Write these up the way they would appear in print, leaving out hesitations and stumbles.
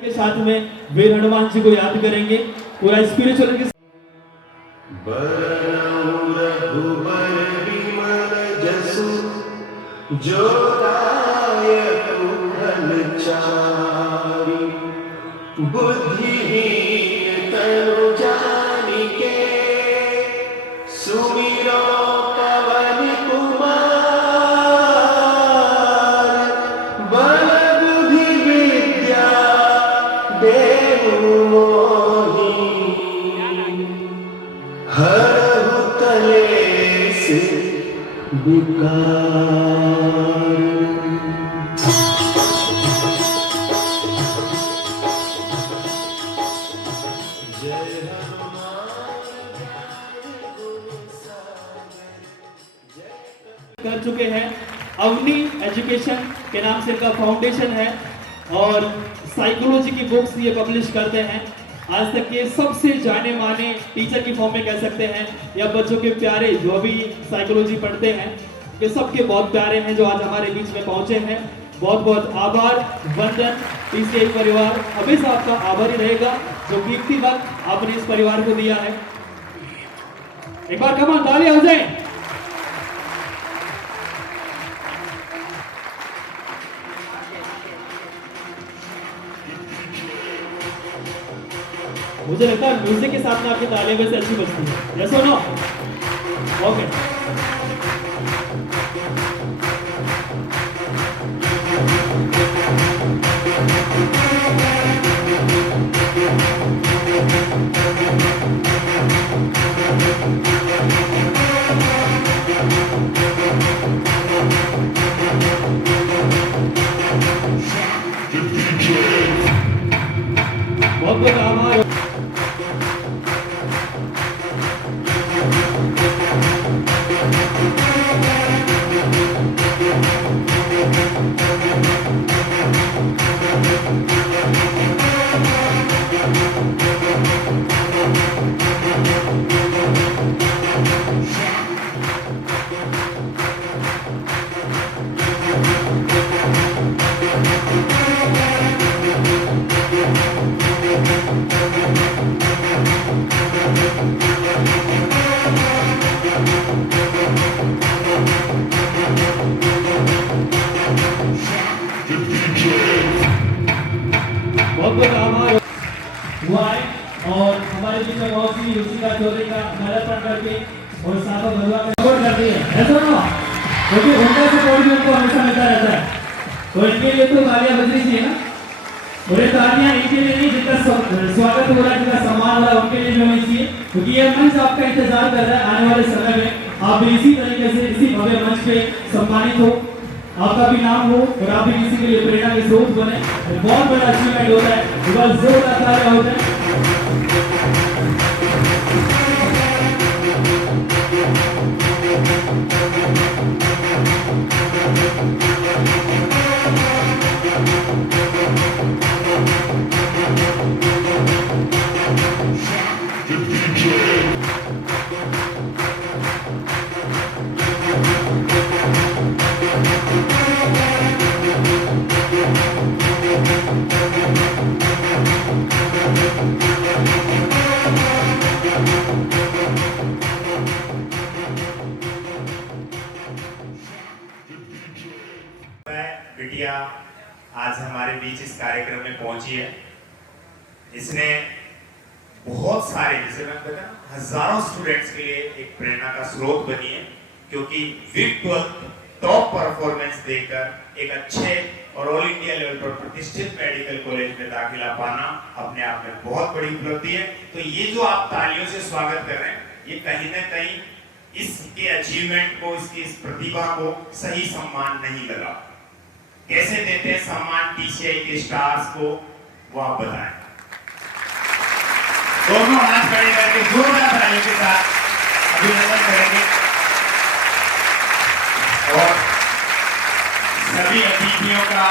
के साथ में वीर हनुमान जी को याद करेंगे, पूरा स्पिरिचुअल के जो बुद्धिहीन तनु जानिके सुमिरो पवन कुमार बल बुद्धि विद्या देहु मोहि हरहु कलेश विकार। कर चुके हैं। अवनी एजुकेशन के नाम से इनका फाउंडेशन है और साइकोलॉजी की बुक्स ये पब्लिश करते हैं। आज तक के सबसे जाने माने टीचर की फॉर्म में कह सकते हैं, या बच्चों के प्यारे जो भी साइकोलॉजी पढ़ते हैं ये सबके बहुत प्यारे हैं जो आज हमारे बीच में पहुंचे हैं। बहुत बहुत आभार, वंदन। पीसीआई परिवार हमेशा आपका आभारी रहेगा जो कीमती वक्त आपने इस परिवार को दिया है। एक बार कमान तालियां हो जाए। मुझे लगता है म्यूजिक के साथ में आपकी तालियां वैसे अच्छी बजती है। यस और नो? ओके। बहुत बहुत आभार। बहुत बहुत आभार हुआ है और हमारे बीच में बहुत सी रुचिका चौधरी का मदद करके और साथ में भगवान का सपोर्ट करती है, ऐसा ना? क्योंकि उनका सपोर्ट भी उनको हमेशा मिलता रहता है। तो इनके लिए तो तालियां बजनी चाहिए ना। और ये तालियां इनके लिए नहीं जिनका स्वागत हो रहा है, जिनका सम्मान हो रहा है, उनके लिए भी होनी चाहिए, क्योंकि ये मंच आपका इंतजार कर रहा है। आने वाले समय में आप भी इसी तरीके से इसी भव्य मंच पे सम्मानित हो, आपका भी नाम हो और आप भी किसी के लिए प्रेरणा के स्रोत बने। बहुत बड़ा अचीवमेंट होता है, बस जोरदार तालियां होता है। बिटिया आज हमारे बीच इस कार्यक्रम में पहुंची है। इसने बहुत सारे, जैसे मैं बता, हजारों स्टूडेंट्स के लिए एक प्रेरणा का स्रोत बनी है, क्योंकि विद 12 टॉप परफॉर्मेंस देकर एक अच्छे और ऑल इंडिया लेवल पर प्रतिष्ठित मेडिकल कॉलेज में दाखिला पाना अपने आप में बहुत बड़ी उपलब्धि है। तो ये जो आप तालियों से स्वागत कर रहे हैं, ये कहीं ना कहीं इसके अचीवमेंट को, इसकी इस प्रतिभा को सही सम्मान नहीं लगा। कैसे देते हैं सम्मान टीसीआई के स्टार्स को, वो आप बताएं। दोनों हाथ खड़े करके जोरदार तालियों के साथ अभिनंदन करेंगे और सभी अतिथियों का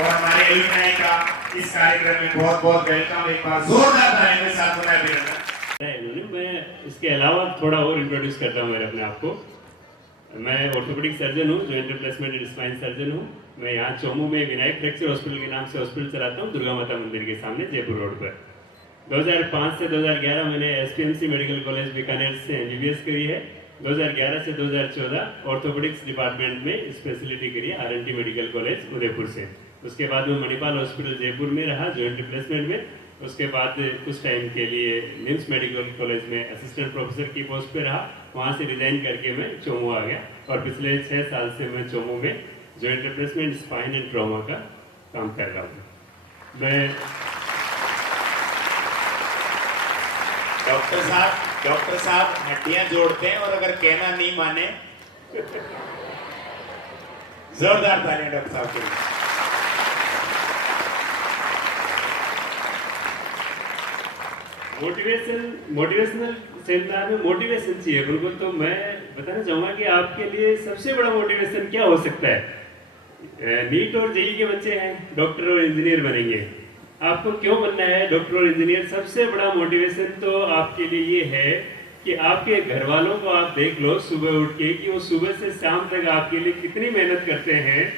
और हमारे एलुमनाई का इस कार्यक्रम में बहुत बहुत वेलकम। एक बार जोरदार तालियों के साथ उन्हें अभिनंदन। मैं इसके अलावा थोड़ा और इंट्रोड्यूस करता हूँ मेरे अपने आप को। मैं ऑर्थोपेडिक सर्जन हूँ, joint replacement and spine surgeon हूँ। मैं यहाँ चोमू में विनायक फ्रैक्चर हॉस्पिटल के नाम से हॉस्पिटल चलाता हूँ, दुर्गा माता मंदिर के सामने जयपुर रोड पर। 2005 से 2011 मैंने एसपीएमसी मेडिकल कॉलेज बीकानेर से एमबीबीएस करी है। 2011 से 2014 ऑर्थोपेडिक्स डिपार्टमेंट में स्पेशलिटी करी है आरएनटी मेडिकल कॉलेज उदयपुर से। उसके बाद में मणिपाल हॉस्पिटल जयपुर में रहा जॉइंट रिप्लेसमेंट में। उसके बाद कुछ टाइम के लिए निम्स मेडिकल कॉलेज में असिस्टेंट प्रोफेसर की पोस्ट पे रहा। वहाँ से रिजाइन करके मैं चोमू आ गया और पिछले 6 साल से मैं चोमू में joint replacement spine and trauma का काम कर रहा हूँ। मैं डॉक्टर साहब हड्डियां जोड़ते हैं और अगर कहना नहीं माने जोरदार तालियां डॉक्टर साहब के लिए। मोटिवेशनल सेमिनार में मोटिवेशन चाहिए बिल्कुल। तो मैं बताना चाहूँगा कि आपके लिए सबसे बड़ा मोटिवेशन क्या हो सकता है। नीट और जेई के बच्चे हैं, डॉक्टर और इंजीनियर बनेंगे। आपको क्यों बनना है डॉक्टर और इंजीनियर? सबसे बड़ा मोटिवेशन तो आपके लिए ये है कि आपके घर वालों को आप देख लो सुबह उठ के कि वो सुबह से शाम तक आपके लिए कितनी मेहनत करते हैं।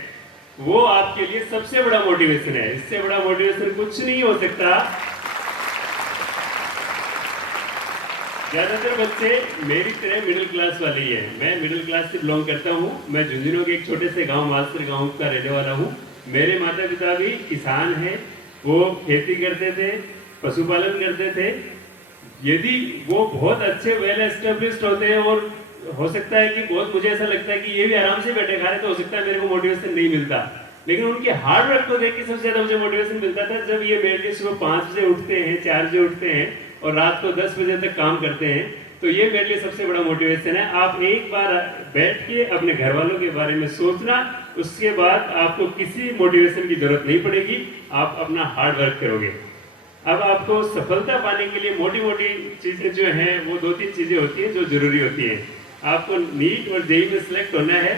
वो आपके लिए सबसे बड़ा मोटिवेशन है। इससे बड़ा मोटिवेशन कुछ नहीं हो सकता। ज्यादातर बच्चे मेरी तरह मिडिल क्लास वाले ही हैं। मैं मिडिल क्लास से बिलोंग करता हूँ। मैं झुंझुनू के एक छोटे से गांव मालसर गांव का रहने वाला हूँ। मेरे माता पिता भी किसान हैं। वो खेती करते थे, पशुपालन करते थे। यदि वो बहुत अच्छे वेल एस्टेब्लिश्ड होते हैं और हो सकता है कि बहुत मुझे ऐसा लगता है कि ये भी आराम से बैठे खा रहे, तो हो सकता है मेरे को मोटिवेशन नहीं मिलता। लेकिन उनके हार्ड वर्क को देख के सबसे ज्यादा मुझे मोटिवेशन मिलता था जब ये मेरे लिए सुबह 5 बजे उठते हैं, 4 बजे उठते हैं और रात को 10 बजे तक काम करते हैं। तो ये मेरे लिए सबसे बड़ा मोटिवेशन है। आप एक बार बैठ के अपने घर वालों के बारे में सोचना, उसके बाद आपको किसी मोटिवेशन की जरूरत नहीं पड़ेगी। आप अपना हार्ड वर्क करोगे। अब आपको सफलता पाने के लिए मोटी मोटी चीजें जो हैं वो 2-3 चीजें होती हैं जो जरूरी होती हैं। आपको नीट और जेईई में सिलेक्ट होना है।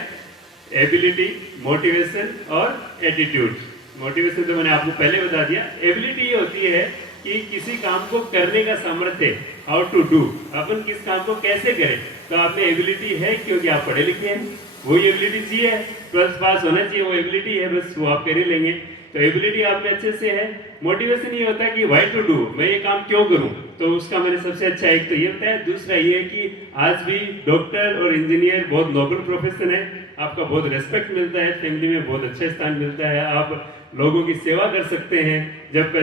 एबिलिटी, मोटिवेशन और एटीट्यूड। मोटिवेशन तो मैंने आपको पहले बता दिया। एबिलिटी ये होती है कि किसी काम को करने का सामर्थ्य, हाउ टू डू, अपन किस काम को कैसे करें। तो आप में एबिलिटी है क्योंकि आप पढ़े लिखे हैं, वही एबिलिटी चाहिए। 12th पास होना चाहिए, वो एबिलिटी है, बस वो आप कर ही लेंगे। तो एबिलिटी आप में अच्छे से है। मोटिवेशन ये होता है कि व्हाई टू डू, मैं ये काम क्यों करूं। तो उसका मैंने सबसे अच्छा एक तो ये बताया। दूसरा ये है कि आज भी डॉक्टर और इंजीनियर बहुत नोबल प्रोफेशन है। आपका बहुत रेस्पेक्ट मिलता है, फैमिली में बहुत अच्छा स्थान मिलता है। आप लोगों की सेवा कर सकते हैं। जब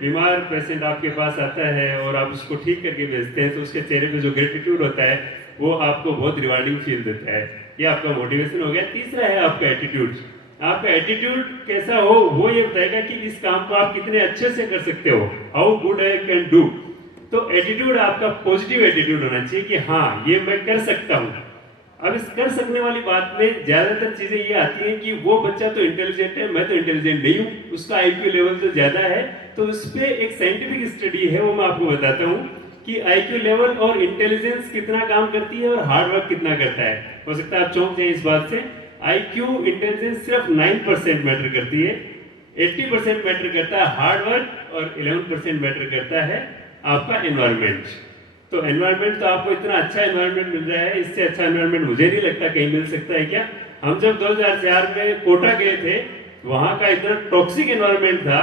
बीमार पेशेंट आपके पास आता है और आप उसको ठीक करके भेजते हैं तो उसके चेहरे पे जो ग्रेटिट्यूड होता है वो आपको बहुत रिवार्डिंग फील देता है। ये आपका मोटिवेशन हो गया। तीसरा है आपका एटीट्यूड। आपका एटीट्यूड कैसा हो वो ये बताएगा कि इस काम को आप कितने अच्छे से कर सकते हो, how good I can do. तो एटीट्यूड आपका पॉजिटिव एटीट्यूड होना चाहिए कि हाँ ये मैं कर सकता हूँ। अब इस कर सकने वाली बात में ज्यादातर चीजें ये आती हैं कि वो बच्चा तो इंटेलिजेंट है, मैं तो इंटेलिजेंट नहीं हूँ, उसका आईक्यू लेवल तो ज्यादा है। तो उस पे एक साइंटिफिक स्टडी है, वो मैं आपको बताता हूँ कि आईक्यू लेवल और इंटेलिजेंस कितना काम करती है और हार्ड वर्क कितना करता है। हो सकता है आप चौंक जाए इस बात से। आईक्यू इंटेलिजेंस सिर्फ 9% मैटर करती है, 80% मैटर करता है हार्ड वर्क और 11% मैटर करता है आपका एनवायरमेंट। तो एनवायरमेंट तो आपको इतना अच्छा एनवायरमेंट मिल रहा है, इससे अच्छा एनवायरमेंट मुझे नहीं लगता कहीं मिल सकता है। क्या हम जब 2004 में कोटा गए थे, वहां का इतना टॉक्सिक एनवायरमेंट था।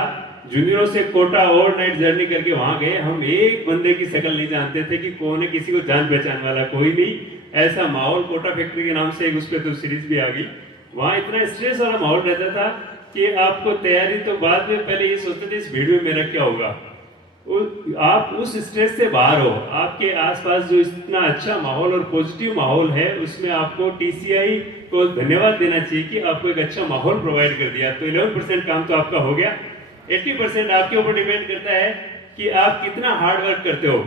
जूनियरों से कोटा ओवरनाइट जर्नी करके वहां गए, हम एक बंदे की शक्ल नहीं जानते थे कि कौन है, किसी को जान पहचान वाला कोई नहीं। ऐसा माहौल, कोटा फैक्ट्री के नाम से एक उस पर तो सीरीज भी आ गई। वहां इतना स्ट्रेस वाला माहौल रहता था कि आपको तैयारी तो बाद में, पहले ये सोचते थे इस भीड़ में मेरा क्या होगा। आप उस स्ट्रेस से बाहर हो। आपके आसपास जो इतना अच्छा माहौल और पॉजिटिव माहौल है, उसमें आपको टीसीआई को धन्यवाद देना चाहिए कि आपको एक अच्छा माहौल प्रोवाइड कर दिया। तो 11% काम तो आपका हो गया। 80% आपके ऊपर डिपेंड करता है कि आप कितना हार्ड वर्क करते हो।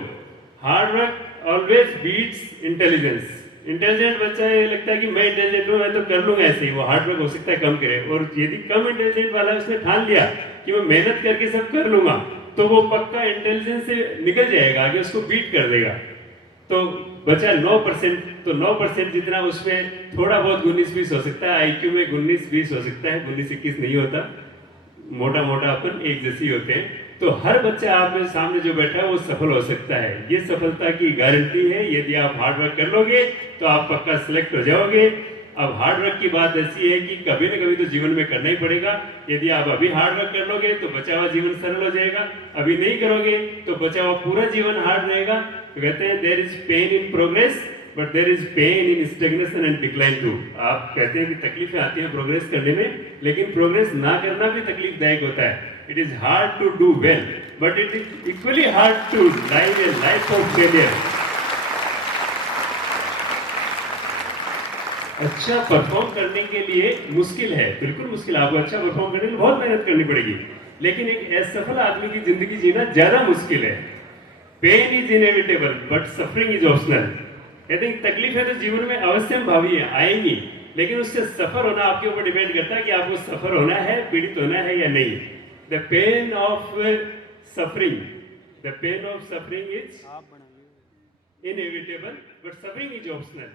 Hard work always beats intelligence. Intelligent बच्चा ये लगता है कि मैं इंटेलिजेंट हूँ, मैं तो कर लूंगा ऐसे ही। वो हार्ड वर्क हो सकता है कम करे, और यदि कम इंटेलिजेंट वाला उसने ठान लिया कि मैं मेहनत करके सब कर लूंगा, तो वो पक्का इंटेलिजेंस से निकल जाएगा, आगे उसको बीट कर देगा। तो बचा 9%। तो 9% जितना, उसमें थोड़ा बहुत 19-20 हो सकता है। आईक्यू में 19-20 हो सकता है, 19-21 नहीं होता। मोटा मोटा अपन एक जैसे ही होते हैं। तो हर बच्चा आप में सामने जो बैठा है वो सफल हो सकता है। ये सफलता की गारंटी है। यदि आप हार्ड वर्क कर लोगे तो आप पक्का सिलेक्ट हो जाओगे। अब हार्ड वर्क की बात ऐसी है कि कभी ना कभी तो जीवन में करना ही पड़ेगा। यदि आप अभी हार्ड वर्क कर लोगे तो बचा हुआ जीवन सरल हो जाएगा, अभी नहीं करोगे तो बचा हुआ पूरा जीवन हार्ड रहेगा। तो कहते हैं there is pain in progress but there is pain in stagnation and decline too. आप कहते हैं कि तकलीफें आती हैं प्रोग्रेस करने में, लेकिन प्रोग्रेस ना करना भी तकलीफदायक होता है। It is hard to do well but it is equally hard to live a life of failure. अच्छा परफॉर्म करने के लिए मुश्किल है, बिल्कुल मुश्किल है। आपको अच्छा परफॉर्म करने के लिए बहुत मेहनत करनी पड़ेगी, लेकिन एक असफल आदमी की जिंदगी जीना ज्यादा मुश्किल है। Pain is inevitable but suffering is optional. कहते हैं तकलीफें तो जीवन में अवश्य भावी है, आएंगी, लेकिन उससे सफर होना आपके ऊपर डिपेंड करता है कि आपको सफर होना है, पीड़ित होना है या नहीं। The pain of suffering, the pain of suffering is inevitable but suffering is optional.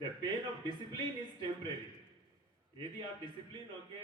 The pain of discipline is temporary. यदि आप डिसिप्लिन होके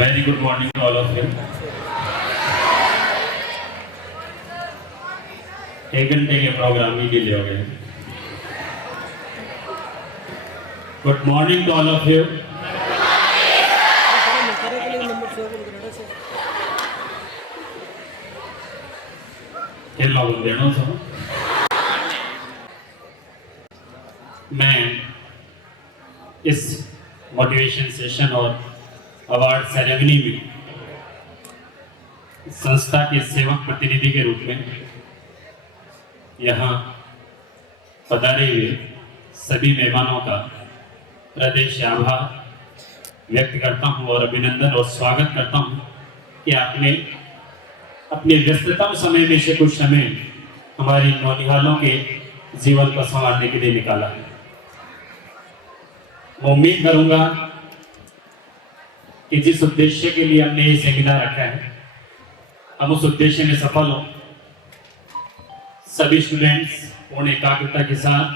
Very good morning to all of you. एक घंटे के प्रोग्राम ही के लिए हो गए. Good morning to all of you. खेलना बोल देना सब. मैं इस मोटिवेशन सेशन और अवार्ड सेरेमनी में संस्था के सेवक प्रतिनिधि के रूप में यहाँ पधारे हुए सभी मेहमानों का हृदय से आभार व्यक्त करता हूँ और अभिनंदन और स्वागत करता हूँ कि आपने अपने व्यस्ततम समय में से कुछ समय हमारी नौनिहालों के जीवन को संवारने के लिए निकाला है. मैं उम्मीद करूंगा कि जिस उद्देश्य के लिए हमने ये सेमिनार रखा है हम उस उद्देश्य में सफल हो. सभी स्टूडेंट्स पूर्ण एकाग्रता के साथ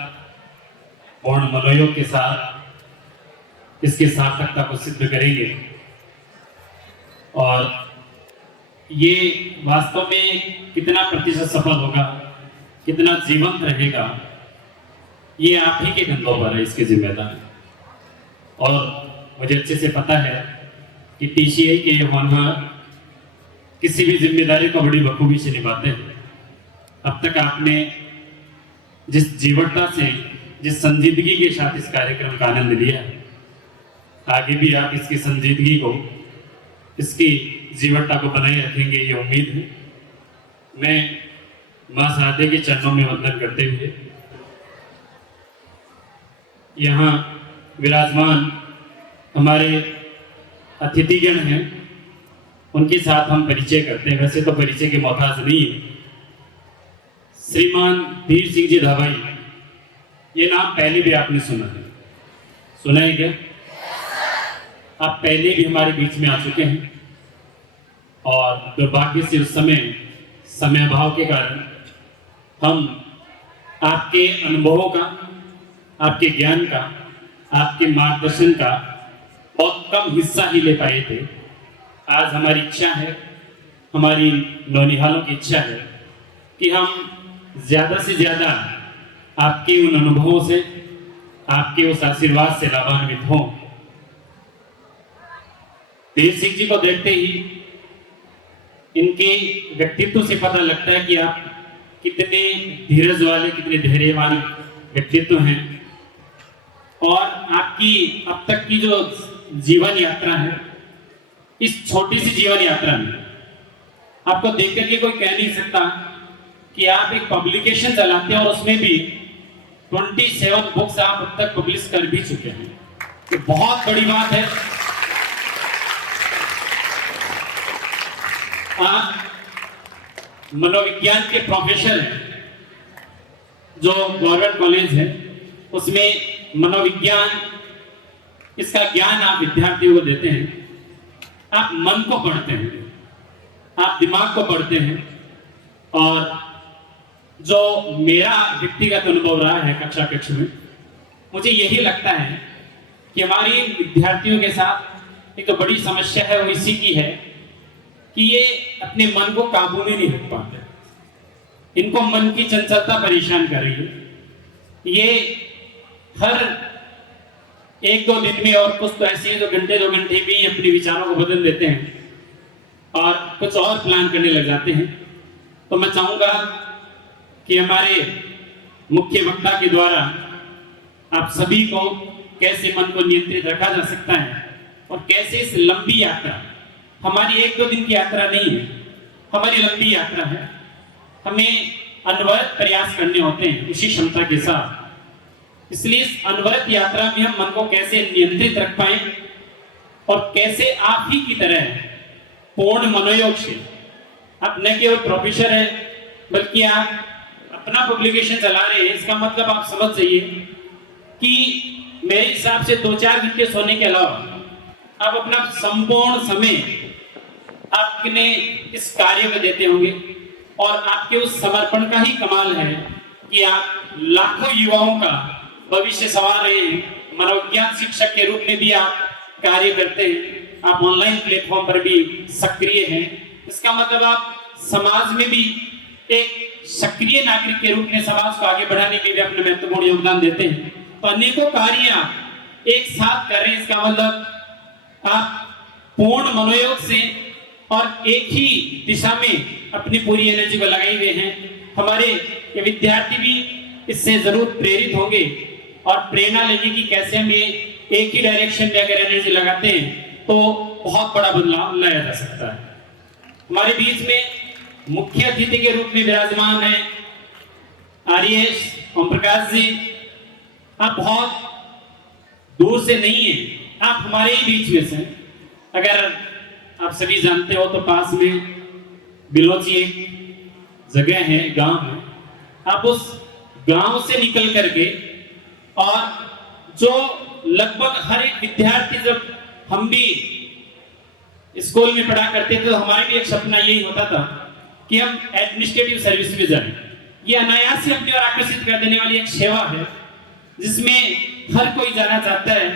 पूर्ण मनोयोग के साथ इसकी सार्थकता को सिद्ध करेंगे और ये वास्तव में कितना प्रतिशत सफल होगा, कितना जीवंत रहेगा, ये आप ही के कंधों पर है इसकी जिम्मेदारी. और मुझे अच्छे से पता है कि टीसीआई के वहाँ किसी भी जिम्मेदारी को बड़ी बखूबी से निभाते हैं. अब तक आपने जिस जीवटता से, जिस संजीदगी के साथ इस कार्यक्रम का आनंद लिया है, आगे भी आप इसकी संजीदगी को, इसकी जीवटता को बनाए रखेंगे, ये उम्मीद है. मैं मां सादे के चरणों में वंदन करते हुए यहाँ विराजमान हमारे अतिथिगण हैं, उनके साथ हम परिचय करते हैं. वैसे तो परिचय के मोहताज नहीं है. श्रीमान धीर सिंह जी धाबाई, ये नाम पहले भी आपने सुना है क्या? आप पहले भी हमारे बीच में आ चुके हैं और दुर्भाग्य से उस समय अभाव के कारण हम आपके अनुभवों का, आपके ज्ञान का, आपके मार्गदर्शन का बहुत कम हिस्सा ही ले पाए थे. आज हमारी इच्छा है, हमारी नौनिहालों की इच्छा है कि हम ज्यादा से ज्यादा आपके उन अनुभवों से, आपके उस आशीर्वाद से लाभान्वित हों. धीर सिंह जी को देखते ही इनके व्यक्तित्व से पता लगता है कि आप कितने धीरज वाले, कितने धैर्यवान व्यक्तित्व हैं. और आपकी अब तक की जो जीवन यात्रा है, इस छोटी सी जीवन यात्रा में आपको देख करके कोई कह नहीं सकता कि आप एक पब्लिकेशन चलाते हैं और उसमें भी 27 बुक्स आप अब तक पब्लिश कर भी चुके हैं. ये बहुत बड़ी बात है. आप मनोविज्ञान के प्रोफेसर हैं. जो गवर्नमेंट कॉलेज है उसमें मनोविज्ञान, इसका ज्ञान आप विद्यार्थियों को देते हैं. आप मन को पढ़ते हैं, आप दिमाग को पढ़ते हैं. और जो मेरा व्यक्तिगत अनुभव रहा है कक्षा कक्ष में, मुझे यही लगता है कि हमारी विद्यार्थियों के साथ एक तो बड़ी समस्या है वो इसी की है कि ये अपने मन को काबू में नहीं रख पाते. इनको मन की चंचलता परेशान कर रही है. ये हर 1-2 दिन में, और कुछ तो ऐसे हैं जो घंटे 2 घंटे में ही अपने विचारों को बदल देते हैं और कुछ और प्लान करने लग जाते हैं. तो मैं चाहूंगा कि हमारे मुख्य वक्ता के द्वारा आप सभी को कैसे मन को नियंत्रित रखा जा सकता है और कैसे इस लंबी यात्रा, हमारी 1-2 दिन की यात्रा नहीं है, हमारी लंबी यात्रा है, हमें अनवरत प्रयास करने होते हैं उसी क्षमता के साथ. इसलिए इस अनवरत यात्रा में हम मन को कैसे नियंत्रित रख पाए और कैसे आप ही की तरह पूर्ण मनोयोग से, आप न केवल प्रोफेसर है बल्कि आप अपना पब्लिकेशन चला रहे हैं. इसका मतलब आप समझ जाइए कि मेरे हिसाब से 2-4 घंटे सोने के अलावा आप अपना संपूर्ण समय आपने इस कार्य में देते होंगे. और आपके उस समर्पण का ही कमाल है कि आप लाखों युवाओं का भविष्य संवार रहे हैं. मनोविज्ञान शिक्षक के रूप में भी आप कार्य करते हैं. आप ऑनलाइन प्लेटफॉर्म पर भी सक्रिय हैं। इसका मतलब आप समाज में भी एक सक्रिय नागरिक के रूप में समाज को आगे बढ़ाने में भी अपने महत्वपूर्ण योगदान देते हैं। तो अनेकों कार्य एक साथ कर रहे हैं, इसका मतलब आप पूर्ण मनोयोग से और एक ही दिशा में अपनी पूरी एनर्जी को लगाए हुए हैं। हमारे ये विद्यार्थी भी इससे जरूर प्रेरित होंगे और प्रेरणा लेंगे कि कैसे हम ये एक ही डायरेक्शन में अगर एनर्जी लगाते हैं तो बहुत बड़ा बदलाव लाया जा सकता है। हमारे बीच में मुख्य अतिथि के रूप में विराजमान है आर्येश ओम प्रकाश जी। आप बहुत दूर से नहीं है, आप हमारे ही बीच में से। अगर आप सभी जानते हो तो पास में बिलोची एक जगह है, गांव है, आप उस गांव से निकल करके और जो लगभग हर एक विद्यार्थी, जब हम भी स्कूल में पढ़ा करते थे तो हमारे भी एक सपना यही होता था कि हम एडमिनिस्ट्रेटिव सर्विस में जाएं। ये अनायास ही अपनी ओर आकर्षित कर देने वाली एक सेवा है जिसमें हर कोई जाना चाहता है,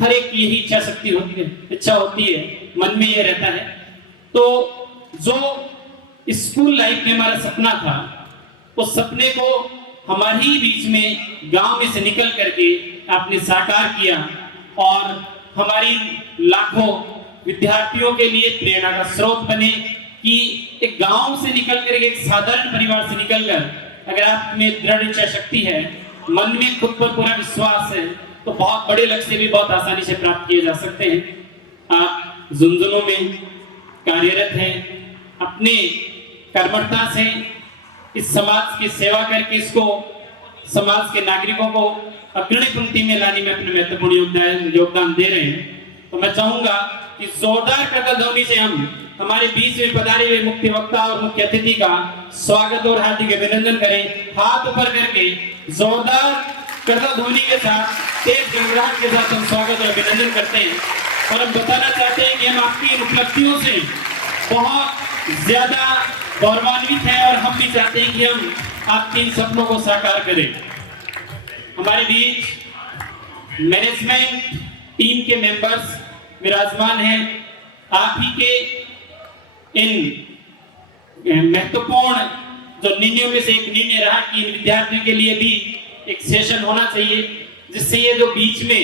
हर एक की यही इच्छा शक्ति होती है, इच्छा होती है, मन में ये रहता है। तो जो स्कूल लाइफ में हमारा सपना था, उस सपने को हमारे ही बीच में गांव में से निकल करके आपने साकार किया और हमारी लाखों विद्यार्थियों के लिए प्रेरणा का स्रोत बने कि एक गांव से निकलकर, एक साधारण परिवार से निकलकर, अगर आप में दृढ़ इच्छा शक्ति है, मन में खुद पर पूरा विश्वास है, तो बहुत बड़े लक्ष्य भी बहुत आसानी से प्राप्त किए जा सकते हैं। आप झुंझुनू में कार्यरत हैं, अपने कर्मठता से इस समाज की सेवा करके इसको समाज के नागरिकों को अग्रणी पंक्ति में लाने में अपने महत्वपूर्ण योगदान दे रहे हैं। तो मैं चाहूंगा कि जोरदार कदमध्वनि से हम हमारे बीच में पधारे हुए मुख्य वक्ता और मुख्य अतिथि का स्वागत और हार्दिक अभिनंदन करें। हाथ ऊपर करके जोरदार कदमध्वनि के साथ, तेज गड़गड़ाहट के साथ हम स्वागत और अभिनंदन करते हैं और हम बताना चाहते हैं कि हम आपकी इन उपलब्धियों से बहुत ज्यादा गौरवान्वित हैं और हम भी चाहते हैं कि हम आपके इन सपनों को साकार करें। हमारे बीच मैनेजमेंट टीम के मेंबर्स विराजमान हैं। आप ही के इन महत्वपूर्ण जो निर्णयों में से एक निर्णय रहा कि इन विद्यार्थियों के लिए भी एक सेशन होना चाहिए, जिससे ये जो बीच में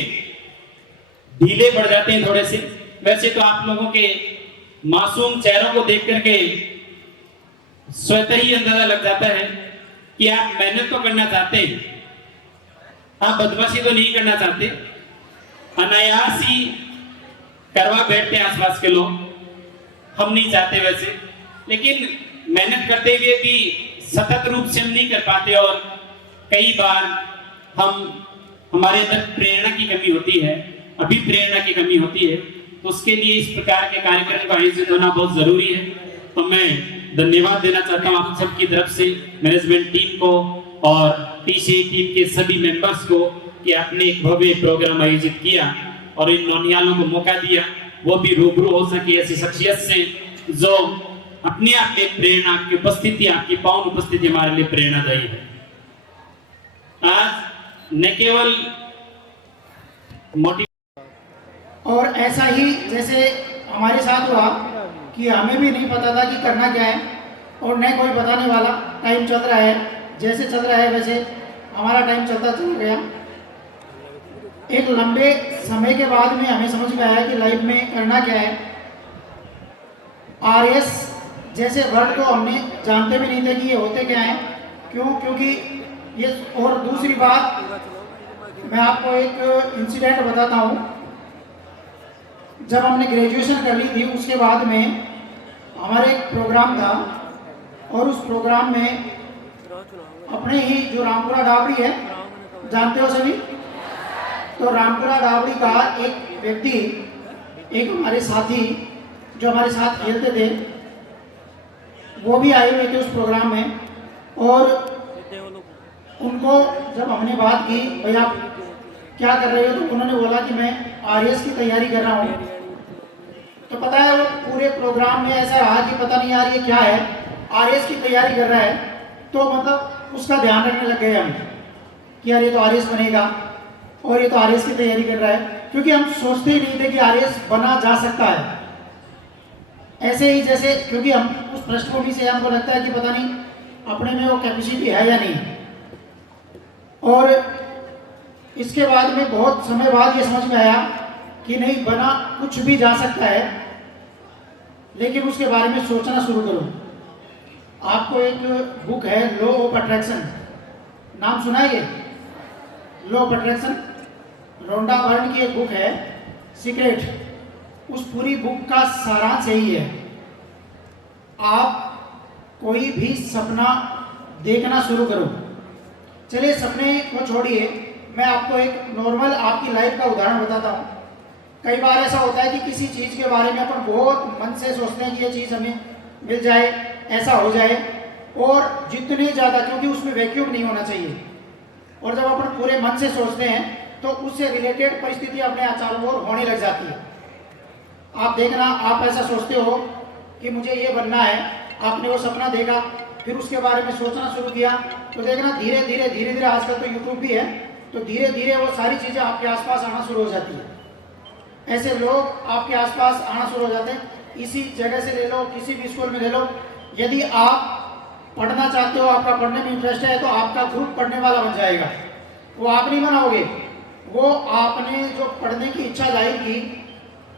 ढीले पड़ जाते हैं थोड़े से, वैसे तो आप लोगों के मासूम चेहरों को देख करके स्वतः ही अंदाजा लग जाता है कि आप मेहनत तो करना चाहते हैं, आप बदमाशी तो नहीं करना चाहते। अनायास ही करवा बैठते हैं आसपास के लोग, हम नहीं चाहते वैसे, लेकिन मेहनत करते हुए भी सतत रूप से हम नहीं कर पाते और कई बार हमारे अंदर प्रेरणा की कमी होती है, अभिप्रेरणा की कमी होती है। तो उसके लिए इस प्रकार के कार्यक्रम का आयोजन होना बहुत जरूरी है। तो मैं धन्यवाद देना चाहता हूँ आप सबकी तरफ से मैनेजमेंट टीम को और टीसीए टीम के सभी मेंबर्स को कि आपने एक भव्य प्रोग्राम आयोजित किया और इन नौनियालों को मौका दिया, वो भी रूबरू हो सके ऐसी शख्सियत से जो अपने आप में प्रेरणा, आपकी उपस्थिति, आपकी पावन उपस्थिति हमारे लिए प्रेरणादायी है। आज न केवल और ऐसा ही जैसे हमारे साथ हुआ कि हमें भी नहीं पता था कि करना क्या है और न कोई बताने वाला। टाइम चल रहा है, जैसे चल रहा है वैसे हमारा टाइम चलता चल गया। एक लंबे समय के बाद में हमें समझ में आया कि लाइफ में करना क्या है। आरएस जैसे वर्ड को हमने जानते भी नहीं थे कि ये होते क्या हैं, क्योंकि ये। और दूसरी बात, मैं आपको एक इंसिडेंट बताता हूँ। जब हमने ग्रेजुएशन कर ली थी उसके बाद में हमारे एक प्रोग्राम था और उस प्रोग्राम में अपने ही जो रामपुरा डाबड़ी है, जानते हो सभी, तो रामपुरा डाबड़ी का एक व्यक्ति, एक हमारे साथी जो हमारे साथ खेलते थे, वो भी आए हुए थे उस प्रोग्राम में। और उनको जब हमने बात की भाई आप क्या कर रहे हो, तो उन्होंने बोला कि मैं आरएस की तैयारी कर रहा हूँ। तो पता है वो पूरे प्रोग्राम में ऐसा रहा कि पता नहीं यार ये क्या है, आरएस की तैयारी कर रहा है। तो मतलब उसका ध्यान रखने लग गए हम कि यार ये तो आरएस बनेगा और ये तो आरएस की तैयारी कर रहा है। क्योंकि हम सोचते ही नहीं थे कि आरएएस बना जा सकता है। ऐसे ही जैसे क्योंकि हम उस पृष्ठभूमि से हमको लगता है कि पता नहीं अपने में वो कैपेसिटी है या नहीं, और इसके बाद में बहुत समय बाद ये समझ में आया कि नहीं, बना कुछ भी जा सकता है, लेकिन उसके बारे में सोचना शुरू करो। आपको एक बुक है लॉ ऑफ अट्रैक्शन, नाम सुना है ये? Law of attraction Rhonda Byrne की एक बुक है, सीक्रेट। उस पूरी बुक का सारांश यही है, आप कोई भी सपना देखना शुरू करो। चलिए सपने को छोड़िए, मैं आपको एक नॉर्मल आपकी लाइफ का उदाहरण बताता हूँ। कई बार ऐसा होता है कि किसी चीज़ के बारे में अपन बहुत मन से सोचते हैं कि ये चीज़ हमें मिल जाए, ऐसा हो जाए, और जितने ज़्यादा, क्योंकि उसमें वैक्यूम नहीं होना चाहिए, और जब अपन पूरे मन से सोचते हैं तो उससे रिलेटेड परिस्थिति अपने चारों ओर होने लग जाती है। आप देखना, आप ऐसा सोचते हो कि मुझे ये बनना है, आपने वो सपना देखा, फिर उसके बारे में सोचना शुरू किया, तो देखना धीरे धीरे आजकल तो यूट्यूब भी है, तो धीरे धीरे वो सारी चीज़ें आपके आसपास आना शुरू हो जाती है। ऐसे लोग आपके आसपास आना शुरू हो जाते हैं। इसी जगह से ले लो, किसी भी स्कूल में ले लो, यदि आप पढ़ना चाहते हो, आपका पढ़ने में इंटरेस्ट है, तो आपका ग्रुप पढ़ने वाला बन जाएगा। वो आप नहीं बनाओगे, वो आपने जो पढ़ने की इच्छा जाहिर की,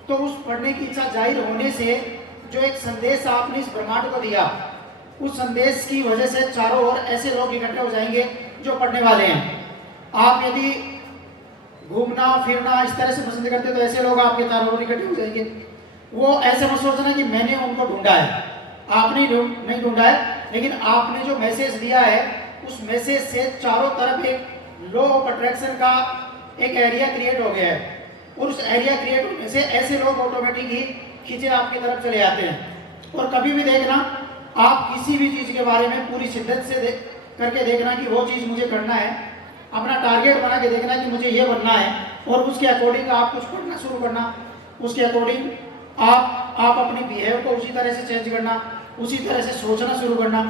तो उस पढ़ने की इच्छा जाहिर होने से जो एक संदेश आपने इस ब्रह्मांड को दिया, उस संदेश की वजह से चारों ओर ऐसे लोग इकट्ठे हो जाएंगे जो पढ़ने वाले हैं। आप यदि घूमना फिरना इस तरह से पसंद करते हो तो ऐसे लोग आपके चारों ओर इकट्ठे हो जाएंगे। वो ऐसे मत सोचना कि मैंने उनको ढूंढा है, आपने नहीं ढूंढा है, लेकिन आपने जो मैसेज दिया है उस मैसेज से चारों तरफ एक लॉ ऑफ अट्रैक्शन का एक एरिया क्रिएट हो गया है, और उस एरिया क्रिएट होने से ऐसे लोग ऑटोमेटिकली खींचे आपकी तरफ चले आते हैं। और कभी भी देखना, आप किसी भी चीज़ के बारे में पूरी शिद्दत से करके देखना कि वो चीज़ मुझे करना है, अपना टारगेट बना के देखना कि मुझे ये बनना है, और उसके अकॉर्डिंग आप कुछ पढ़ना शुरू करना, उसके अकॉर्डिंग आप अपनी बिहेव को उसी तरह से चेंज करना, उसी तरह से सोचना शुरू करना।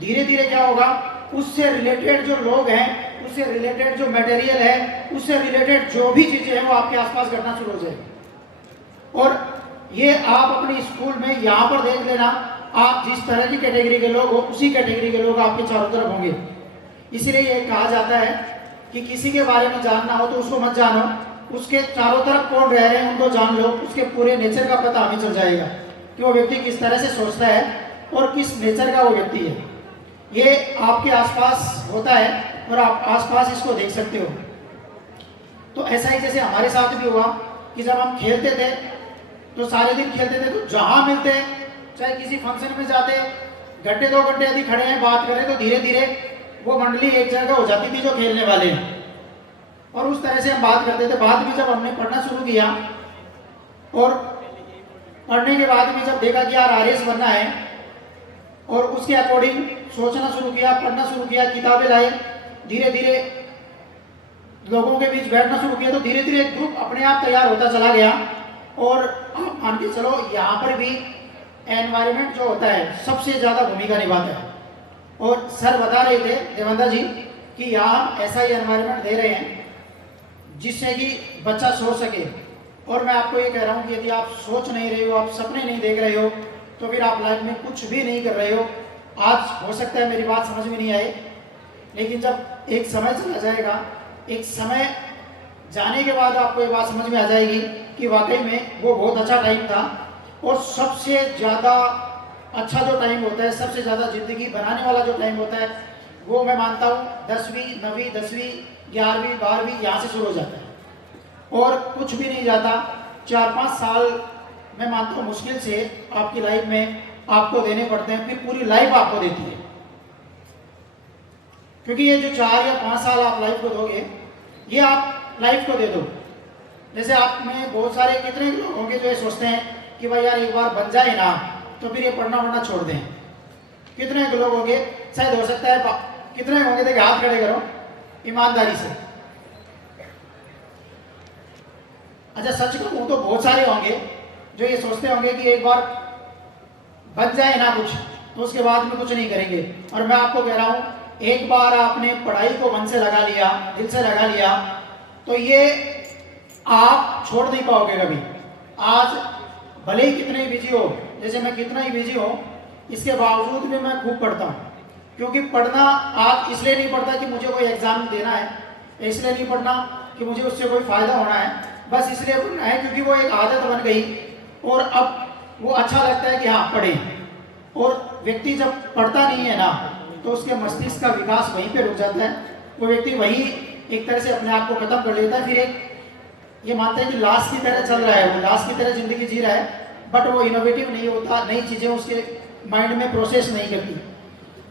धीरे धीरे क्या होगा, उससे रिलेटेड जो लोग हैं, उससे रिलेटेड जो मटेरियल है, उससे रिलेटेड जो भी चीज़ें हैं वो आपके आसपास घटना शुरू हो जाएगी। और ये आप अपने स्कूल में यहाँ पर देख लेना, आप जिस तरह की कैटेगरी के लोग हो उसी कैटेगरी के लोग आपके चारों तरफ होंगे। इसीलिए ये कहा जाता है कि किसी के बारे में जानना हो तो उसको मत जानो, उसके चारों तरफ कौन रह रहे हैं उनको जान लो, उसके पूरे नेचर का पता हमें चल जाएगा कि वो व्यक्ति किस तरह से सोचता है और किस नेचर का वो व्यक्ति है। ये आपके आसपास होता है और आप आसपास इसको देख सकते हो। तो ऐसा ही जैसे हमारे साथ भी हुआ कि जब हम खेलते थे तो सारे दिन खेलते थे, तो जहाँ मिलते चाहे किसी फंक्शन में जाते, घंटे 2 घंटे यदि खड़े हैं बात करें, तो धीरे धीरे वो मंडली एक जगह हो जाती थी जो खेलने वाले हैं, और उस तरह से हम बात करते थे। बाद में जब हमने पढ़ना शुरू किया और पढ़ने के बाद में जब देखा कि यार आरएएस बनना है, और उसके अकॉर्डिंग सोचना शुरू किया, पढ़ना शुरू किया, किताबें लाए, धीरे धीरे लोगों के बीच बैठना शुरू किया, तो धीरे धीरे एक ग्रुप अपने आप तैयार होता चला गया। और आप मान के चलो यहाँ पर भी एनवायरनमेंट जो होता है सबसे ज़्यादा भूमिका निभाता है। और सर बता रहे थे देवेंद्र जी कि यहाँ ऐसा ही एनवायरनमेंट दे रहे हैं जिससे कि बच्चा सोच सके। और मैं आपको ये कह रहा हूँ कि यदि आप सोच नहीं रहे हो, आप सपने नहीं देख रहे हो, तो फिर आप लाइफ में कुछ भी नहीं कर रहे हो। आज हो सकता है मेरी बात समझ में नहीं आए, लेकिन जब एक समय चला जाएगा, एक समय जाने के बाद आपको ये बात समझ में आ जाएगी कि वाकई में वो बहुत अच्छा टाइम था। और सबसे ज़्यादा अच्छा जो टाइम होता है, सबसे ज़्यादा ज़िंदगी बनाने वाला जो टाइम होता है, वो मैं मानता हूँ 10वीं 9वीं 10वीं 11वीं 12वीं यहाँ से शुरू हो जाता है और कुछ भी नहीं जाता। 4-5 साल मैं मानता हूँ मुश्किल से आपकी लाइफ में आपको देने पड़ते हैं, फिर पूरी लाइफ आपको देती है। क्योंकि ये जो 4 या 5 साल आप लाइफ को दोगे, ये आप लाइफ को दे दो। जैसे आप में बहुत सारे कितने लोग होंगे जो ये सोचते हैं कि भाई यार एक बार बन जाए ना तो फिर ये पढ़ना वढ़ना छोड़ दें। कितने लोग होंगे, शायद हो सकता है कितने होंगे, देखिए हाथ खड़े करो ईमानदारी से। अच्छा सच कहूँ तो बहुत सारे होंगे जो ये सोचते होंगे कि एक बार बन जाए ना कुछ तो उसके बाद में कुछ नहीं करेंगे। और मैं आपको कह रहा हूँ, एक बार आपने पढ़ाई को मन से लगा लिया, दिल से लगा लिया, तो ये आप छोड़ नहीं पाओगे कभी। आज भले ही कितने ही बिजी हो, जैसे मैं कितना ही बिजी हो, इसके बावजूद भी मैं खूब पढ़ता हूँ। क्योंकि पढ़ना आज इसलिए नहीं पढ़ता कि मुझे कोई एग्जाम देना है, इसलिए नहीं पढ़ना कि मुझे उससे कोई फायदा होना है, बस इसलिए पढ़ना है क्योंकि वो एक आदत बन गई और अब वो अच्छा लगता है कि हाँ पढ़ें। और व्यक्ति जब पढ़ता नहीं है ना तो उसके मस्तिष्क का विकास वहीं पे रुक जाता है। वो व्यक्ति वही एक तरह से अपने आप को खत्म कर लेता है। फिर एक ये मानता है कि लाश की तरह चल रहा है, वो लाश की तरह जिंदगी जी रहा है, बट वो इनोवेटिव नहीं होता, नई चीज़ें उसके माइंड में प्रोसेस नहीं करती।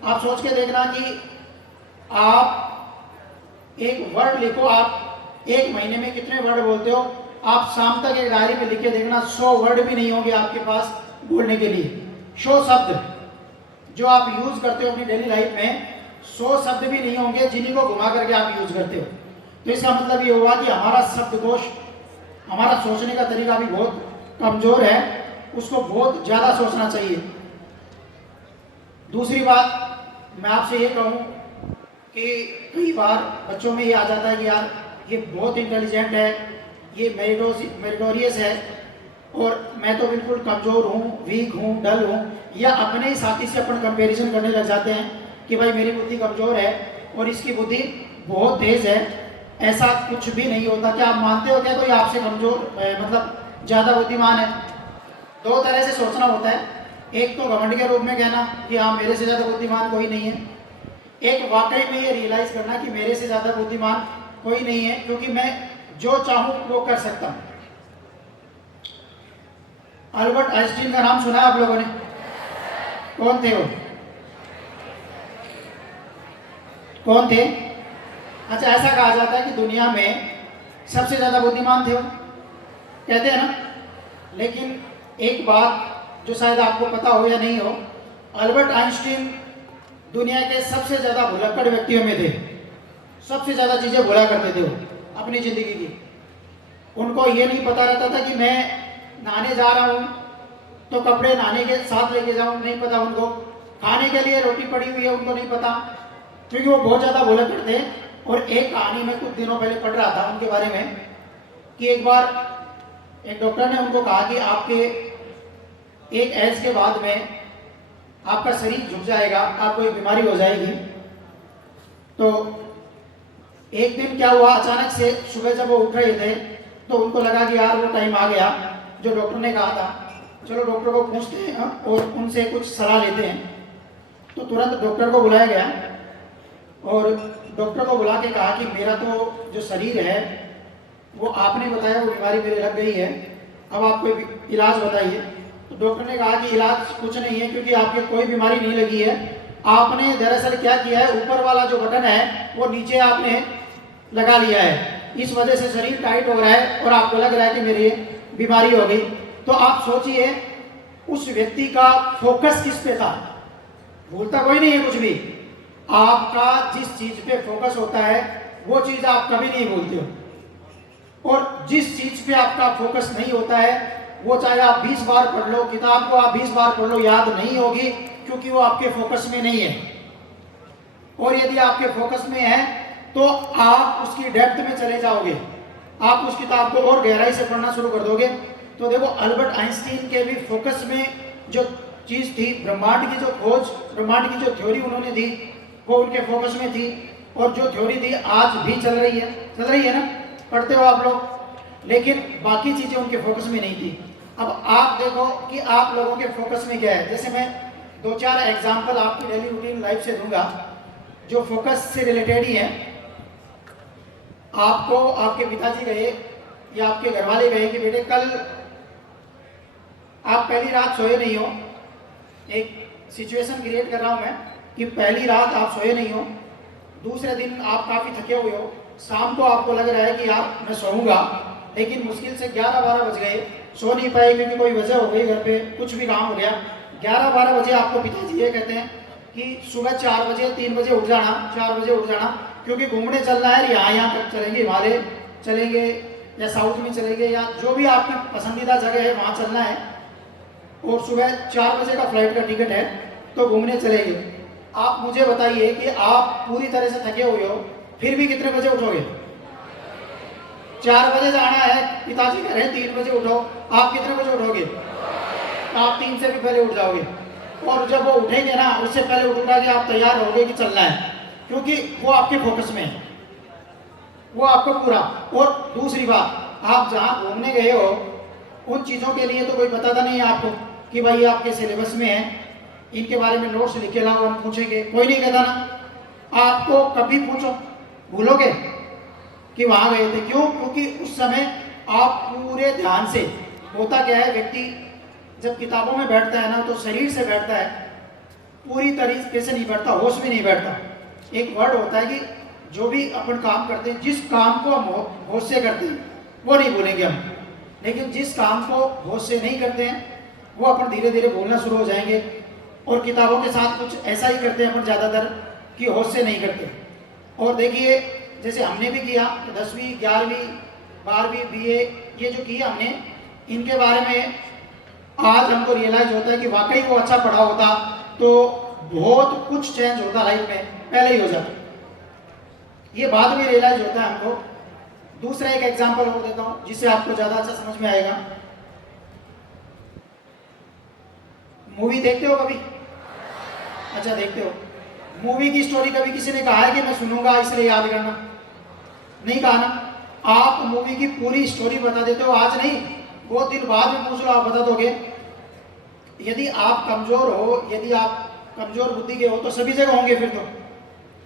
आप सोच के देखना कि आप एक वर्ड लिखो, आप एक महीने में कितने वर्ड बोलते हो। आप शाम तक एक डायरी में लिख के देखना, 100 वर्ड भी नहीं होंगे आपके पास बोलने के लिए। 100 शब्द जो आप यूज करते हो अपनी डेली लाइफ में, 100 शब्द भी नहीं होंगे जिन्हीं को घुमा करके आप यूज करते हो। तो इसका मतलब ये हुआ कि हमारा शब्दकोश, हमारा सोचने का तरीका भी बहुत कमजोर है, उसको बहुत ज्यादा सोचना चाहिए। दूसरी बात मैं आपसे ये कहूँ कि कई बार बच्चों में ये आ जाता है कि यार ये बहुत इंटेलिजेंट है, ये मेरिटोरियस है और मैं तो बिल्कुल कमज़ोर हूँ, वीक हूँ, डल हूँ, या अपने ही साथी से अपन कंपैरिजन करने लग जाते हैं कि भाई मेरी बुद्धि कमज़ोर है और इसकी बुद्धि बहुत तेज़ है। ऐसा कुछ भी नहीं होता। क्या आप मानते हो क्या कोई आपसे कमज़ोर मतलब ज़्यादा बुद्धिमान है? दो तरह से सोचना होता है, एक तो घमंड के रूप में कहना कि हाँ मेरे से ज़्यादा बुद्धिमान कोई नहीं है, एक वाकई में ये रियलाइज़ करना कि मेरे से ज़्यादा बुद्धिमान कोई नहीं है क्योंकि मैं जो चाहूँ वो कर सकता हूँ। अल्बर्ट आइंस्टीन का नाम सुना है आप लोगों ने? कौन थे वो? कौन थे? अच्छा, ऐसा कहा जाता है कि दुनिया में सबसे ज़्यादा बुद्धिमान थे वो, कहते हैं ना। लेकिन एक बात जो शायद आपको पता हो या नहीं हो, अल्बर्ट आइंस्टीन दुनिया के सबसे ज़्यादा भुलक्कड़ व्यक्तियों में थे। सबसे ज़्यादा चीज़ें भुला करते थे वो अपनी ज़िंदगी की। उनको ये नहीं पता रहता था कि मैं नहाने जा रहा हूँ तो कपड़े नहाने के साथ लेके जाऊँ, नहीं पता उनको। खाने के लिए रोटी पड़ी हुई है उनको नहीं पता, क्योंकि वो बहुत ज़्यादा भुलक्कड़ थे। और एक कहानी में कुछ दिनों पहले पढ़ रहा था उनके बारे में कि एक बार एक डॉक्टर ने उनको कहा कि आपके एक एज के बाद में आपका शरीर झुक जाएगा, आपको एक बीमारी हो जाएगी। तो एक दिन क्या हुआ, अचानक से सुबह जब वो उठ रहे थे तो उनको लगा कि यार वो टाइम आ गया जो डॉक्टर ने कहा था, चलो डॉक्टर को पूछते हैं और उनसे कुछ सलाह लेते हैं। तो तुरंत डॉक्टर को बुलाया गया और डॉक्टर को बुला के कहा कि मेरा तो जो शरीर है वो आपने बताया वो बीमारी मेरे लग गई है, अब आप कोई इलाज बताइए। तो डॉक्टर ने कहा कि इलाज कुछ नहीं है क्योंकि आपके कोई बीमारी नहीं लगी है, आपने दरअसल क्या किया है, ऊपर वाला जो बटन है वो नीचे आपने लगा लिया है, इस वजह से शरीर टाइट हो रहा है और आपको लग रहा है कि मेरी बीमारी हो गई। तो आप सोचिए उस व्यक्ति का फोकस किस पे था? भूलता कोई नहीं है कुछ भी। आपका जिस चीज पे फोकस होता है वो चीज आप कभी नहीं भूलते हो, और जिस चीज पे आपका फोकस नहीं होता है वो चाहे आप 20 बार पढ़ लो, किताब को आप 20 बार पढ़ लो, याद नहीं होगी क्योंकि वो आपके फोकस में नहीं है। और यदि आपके फोकस में है तो आप उसकी डेप्थ में चले जाओगे, आप उस किताब को और गहराई से पढ़ना शुरू कर दोगे। तो देखो अल्बर्ट आइंस्टीन के भी फोकस में जो चीज थी, ब्रह्मांड की जो खोज, ब्रह्मांड की जो थ्योरी उन्होंने दी वो उनके फोकस में थी, और जो थ्योरी थी आज भी चल रही है ना, पढ़ते हो आप लोग। लेकिन बाकी चीजें उनके फोकस में नहीं थी। अब आप देखो कि आप लोगों के फोकस में क्या है। जैसे मैं 2-4 एग्जाम्पल आपकी डेली रूटीन लाइफ से दूंगा जो फोकस से रिलेटेड ही है। आपको आपके पिताजी कहे या आपके घर वाले कहे कि बेटे कल आप पहली रात सोए नहीं हो, एक सिचुएशन क्रिएट कर रहा हूं मैं कि पहली रात आप सोए नहीं हो, दूसरे दिन आप काफ़ी थके हुए हो, शाम को आपको लग रहा है कि यार मैं सोऊंगा, लेकिन मुश्किल से 11-12 बज गए, सो नहीं पाए क्योंकि कोई वजह हो गई, घर पे कुछ भी काम हो गया। 11-12 बजे आपको पिताजी ये कहते हैं कि सुबह 4 बजे 3 बजे उठ जाना, 4 बजे उठ जाना क्योंकि घूमने चलना है, यहाँ तक चलेंगे, हिमालय चलेंगे या साउथ में चलेंगे या जो भी आपकी पसंदीदा जगह है वहाँ चलना है, और सुबह 4 बजे का फ्लाइट का टिकट है तो घूमने चलेंगे। आप मुझे बताइए कि आप पूरी तरह से थके हुए हो फिर भी कितने बजे उठोगे? 4 बजे जाना है, पिताजी कह रहे हैं 3 बजे उठो, आप कितने बजे उठोगे? आप 3 से भी पहले उठ जाओगे। और जब वो उठेंगे ना, उससे पहले उठ उठा के आप तैयार होगे कि चलना है, क्योंकि वो आपके फोकस में है, वो आपको पूरा। और दूसरी बात, आप जहाँ घूमने गए हो उन चीज़ों के लिए तो कोई बताता नहीं है आपको कि भाई ये आपके सिलेबस में है, इनके बारे में नोट्स लिखे लाओ, हम पूछेंगे, कोई नहीं कहता ना। आपको कभी पूछो, भूलोगे कि वहाँ गए थे। क्यों? क्योंकि उस समय आप पूरे ध्यान से, होता क्या है, व्यक्ति जब किताबों में बैठता है ना तो शरीर से बैठता है, पूरी तरीके से नहीं बैठता, होश में नहीं बैठता। एक वर्ड होता है कि जो भी अपन काम करते हैं, जिस काम को हम होश से करते हैं वो नहीं बोलेंगे हम, लेकिन जिस काम को होश से नहीं करते हैं वो अपन धीरे धीरे बोलना शुरू हो जाएंगे। और किताबों के साथ कुछ ऐसा ही करते हैं अपन ज़्यादातर कि होश से नहीं करते। और देखिए, जैसे हमने भी किया 10वीं 11वीं 12वीं BA ये जो किया हमने, इनके बारे में आज हमको रियलाइज होता है कि वाकई वो अच्छा पढ़ा होता तो बहुत कुछ चेंज होता लाइफ में, पहले ही हो जाता। ये बाद में रियलाइज होता है हमको। दूसरा एक एग्जांपल और देता हूं जिससे आपको ज़्यादा अच्छा समझ में आएगा। मूवी देखते हो कभी? अच्छा, देखते हो। मूवी की स्टोरी कभी किसी ने कहा है कि मैं सुनूंगा इसलिए याद करना? नहीं कहा ना। आप मूवी की पूरी स्टोरी बता देते हो, आज नहीं, बहुत दिन बाद में पूछ लो, आप बता दोगे। यदि आप कमजोर हो, यदि आप कमजोर बुद्धि के हो तो सभी जगह होंगे, फिर तो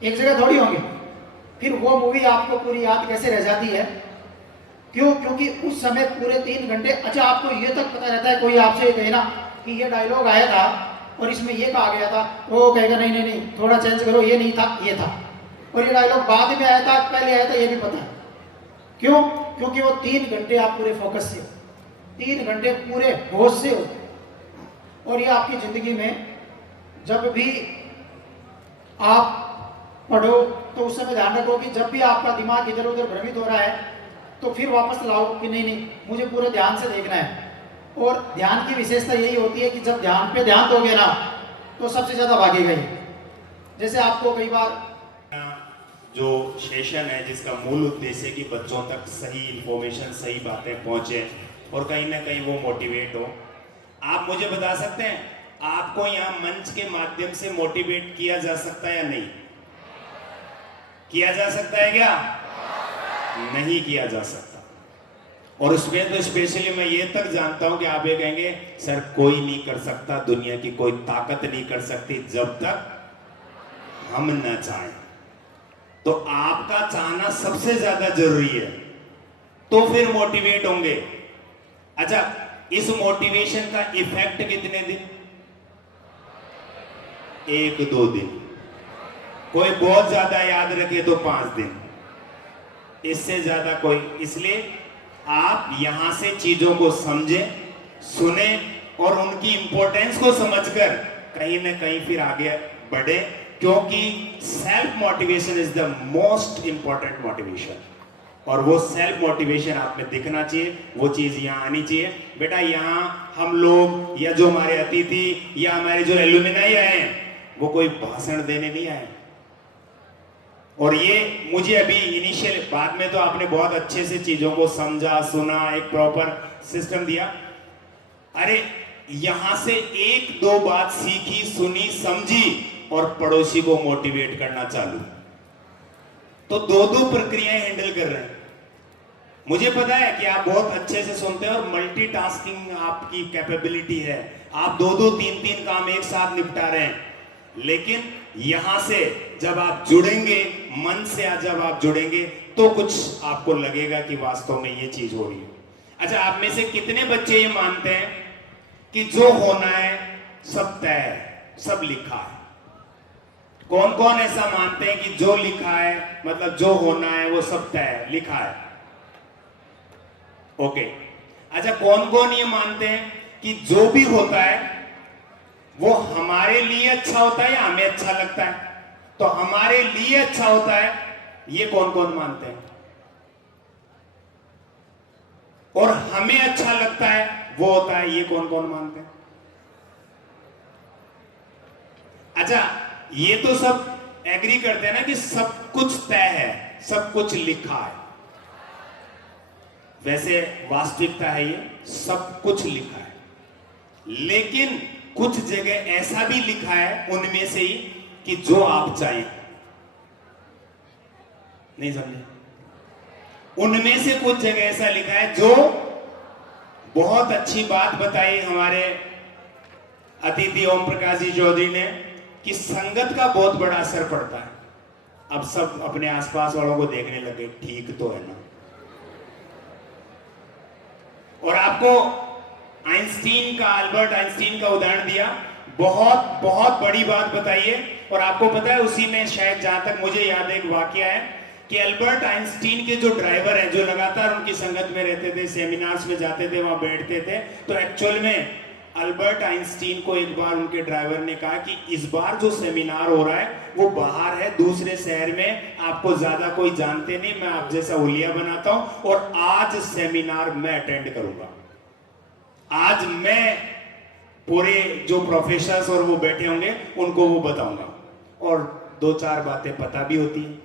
एक जगह थोड़ी होंगे। फिर वो मूवी आपको पूरी याद कैसे रह जाती है? क्यों? क्योंकि उस समय पूरे 3 घंटे, अच्छा आपको ये तक पता रहता है, कोई आपसे ये कहे ना कि ये डायलॉग आया था और इसमें ये कहा गया था, वो कहेगा नहीं नहीं नहीं थोड़ा चेंज करो, ये नहीं था ये था, और ये डायलॉग बाद में आया था पहले आया था, ये भी पता है। क्यों? क्योंकि वो 3 घंटे आप पूरे फोकस से हो, 3 घंटे पूरे होश से हो। और ये आपकी जिंदगी में जब भी आप पढ़ो तो उस समय ध्यान रखो कि जब भी आपका दिमाग इधर उधर भ्रमित हो रहा है तो फिर वापस लाओ कि नहीं नहीं मुझे पूरे ध्यान से देखना है। और ध्यान की विशेषता यही होती है कि जब ध्यान पे ध्यान दोगे ना तो सबसे ज्यादा भागेगा ही। जैसे आपको कई बार जो सेशन है जिसका मूल उद्देश्य है कि बच्चों तक सही इंफॉर्मेशन, सही बातें पहुंचे और कहीं ना कहीं वो मोटिवेट हो। आप मुझे बता सकते हैं आपको यहाँ मंच के माध्यम से मोटिवेट किया जा सकता है या नहीं किया जा सकता है? क्या नहीं किया जा सकता। और उसमें तो स्पेशली मैं ये तक जानता हूं कि आप ये कहेंगे सर कोई नहीं कर सकता, दुनिया की कोई ताकत नहीं कर सकती जब तक हम न चाहें। तो आपका चाहना सबसे ज्यादा जरूरी है, तो फिर मोटिवेट होंगे। अच्छा, इस मोटिवेशन का इफेक्ट कितने दिन? 1-2 दिन। कोई बहुत ज्यादा याद रखे तो 5 दिन, इससे ज्यादा कोई। इसलिए आप यहां से चीजों को समझें, सुने और उनकी इंपॉर्टेंस को समझकर कहीं ना कहीं फिर आगे बढ़े, क्योंकि self motivation is the most important motivation. और वो सेल्फ मोटिवेशन आप में दिखना चाहिए, वो चीज यहां आनी चाहिए। बेटा यहाँ हम लोग या जो हमारे अतिथि या हमारे जो एलुमिनाई आए हैं वो कोई भाषण देने नहीं आए। और ये मुझे अभी इनिशियल, बाद में तो आपने बहुत अच्छे से चीजों को समझा, सुना, एक प्रॉपर सिस्टम दिया। अरे यहां से 1-2 बात सीखी, सुनी, समझी और पड़ोसी को मोटिवेट करना चालू, तो 2-2 प्रक्रियाएं हैंडल कर रहे हैं। मुझे पता है कि आप बहुत अच्छे से सुनते हैं और मल्टीटास्किंग आपकी कैपेबिलिटी है, आप 2-2 3-3 काम एक साथ निपटा रहे हैं। लेकिन यहां से जब आप जुड़ेंगे, मन से जब आप जुड़ेंगे तो कुछ आपको लगेगा कि वास्तव में ये चीज हो रही है। अच्छा, आप में से कितने बच्चे ये मानते हैं कि जो होना है सब तय है, सब लिखा है? कौन कौन ऐसा मानते हैं कि जो लिखा है मतलब जो होना है वो सब तय है, लिखा है? ओके। अच्छा, कौन कौन ये मानते हैं कि जो भी होता है वो हमारे लिए अच्छा होता है या हमें अच्छा लगता है? तो हमारे लिए अच्छा होता है, ये कौन कौन मानते हैं? और हमें अच्छा लगता है वो होता है, ये कौन कौन मानते हैं? अच्छा, ये तो सब एग्री करते हैं ना कि सब कुछ तय है, सब कुछ लिखा है। वैसे वास्तविकता है, ये सब कुछ लिखा है, लेकिन कुछ जगह ऐसा भी लिखा है उनमें से ही कि जो आप चाहें। नहीं समझे? उनमें से कुछ जगह ऐसा लिखा है जो बहुत अच्छी बात बताई हमारे अतिथि ओम प्रकाश जी चौधरी ने कि संगत का बहुत बड़ा असर पड़ता है। अब सब अपने आसपास वालों को देखने लगे, ठीक तो है ना। और आपको आइंस्टीन का, अल्बर्ट आइंस्टीन का उदाहरण दिया, बहुत बहुत बड़ी बात बताई है। और आपको पता है उसी में शायद, जहां तक मुझे याद है, एक वाकया है कि अल्बर्ट आइंस्टीन के जो ड्राइवर हैं, जो लगातार उनकी संगत में रहते थे, सेमिनार्स में जाते थे, वहां बैठते थे, तो एक्चुअल में अल्बर्ट आइंस्टीन को एक बार उनके ड्राइवर ने कहा कि इस बार जो सेमिनार हो रहा है वो बाहर है, दूसरे शहर में, आपको ज्यादा कोई जानते नहीं, मैं आप जैसा हुलिया बनाता हूं और आज सेमिनार मैं अटेंड करूंगा। आज मैं पूरे जो प्रोफेसर्स और वो बैठे होंगे उनको वो बताऊंगा। और दो चार बातें पता भी होती हैं,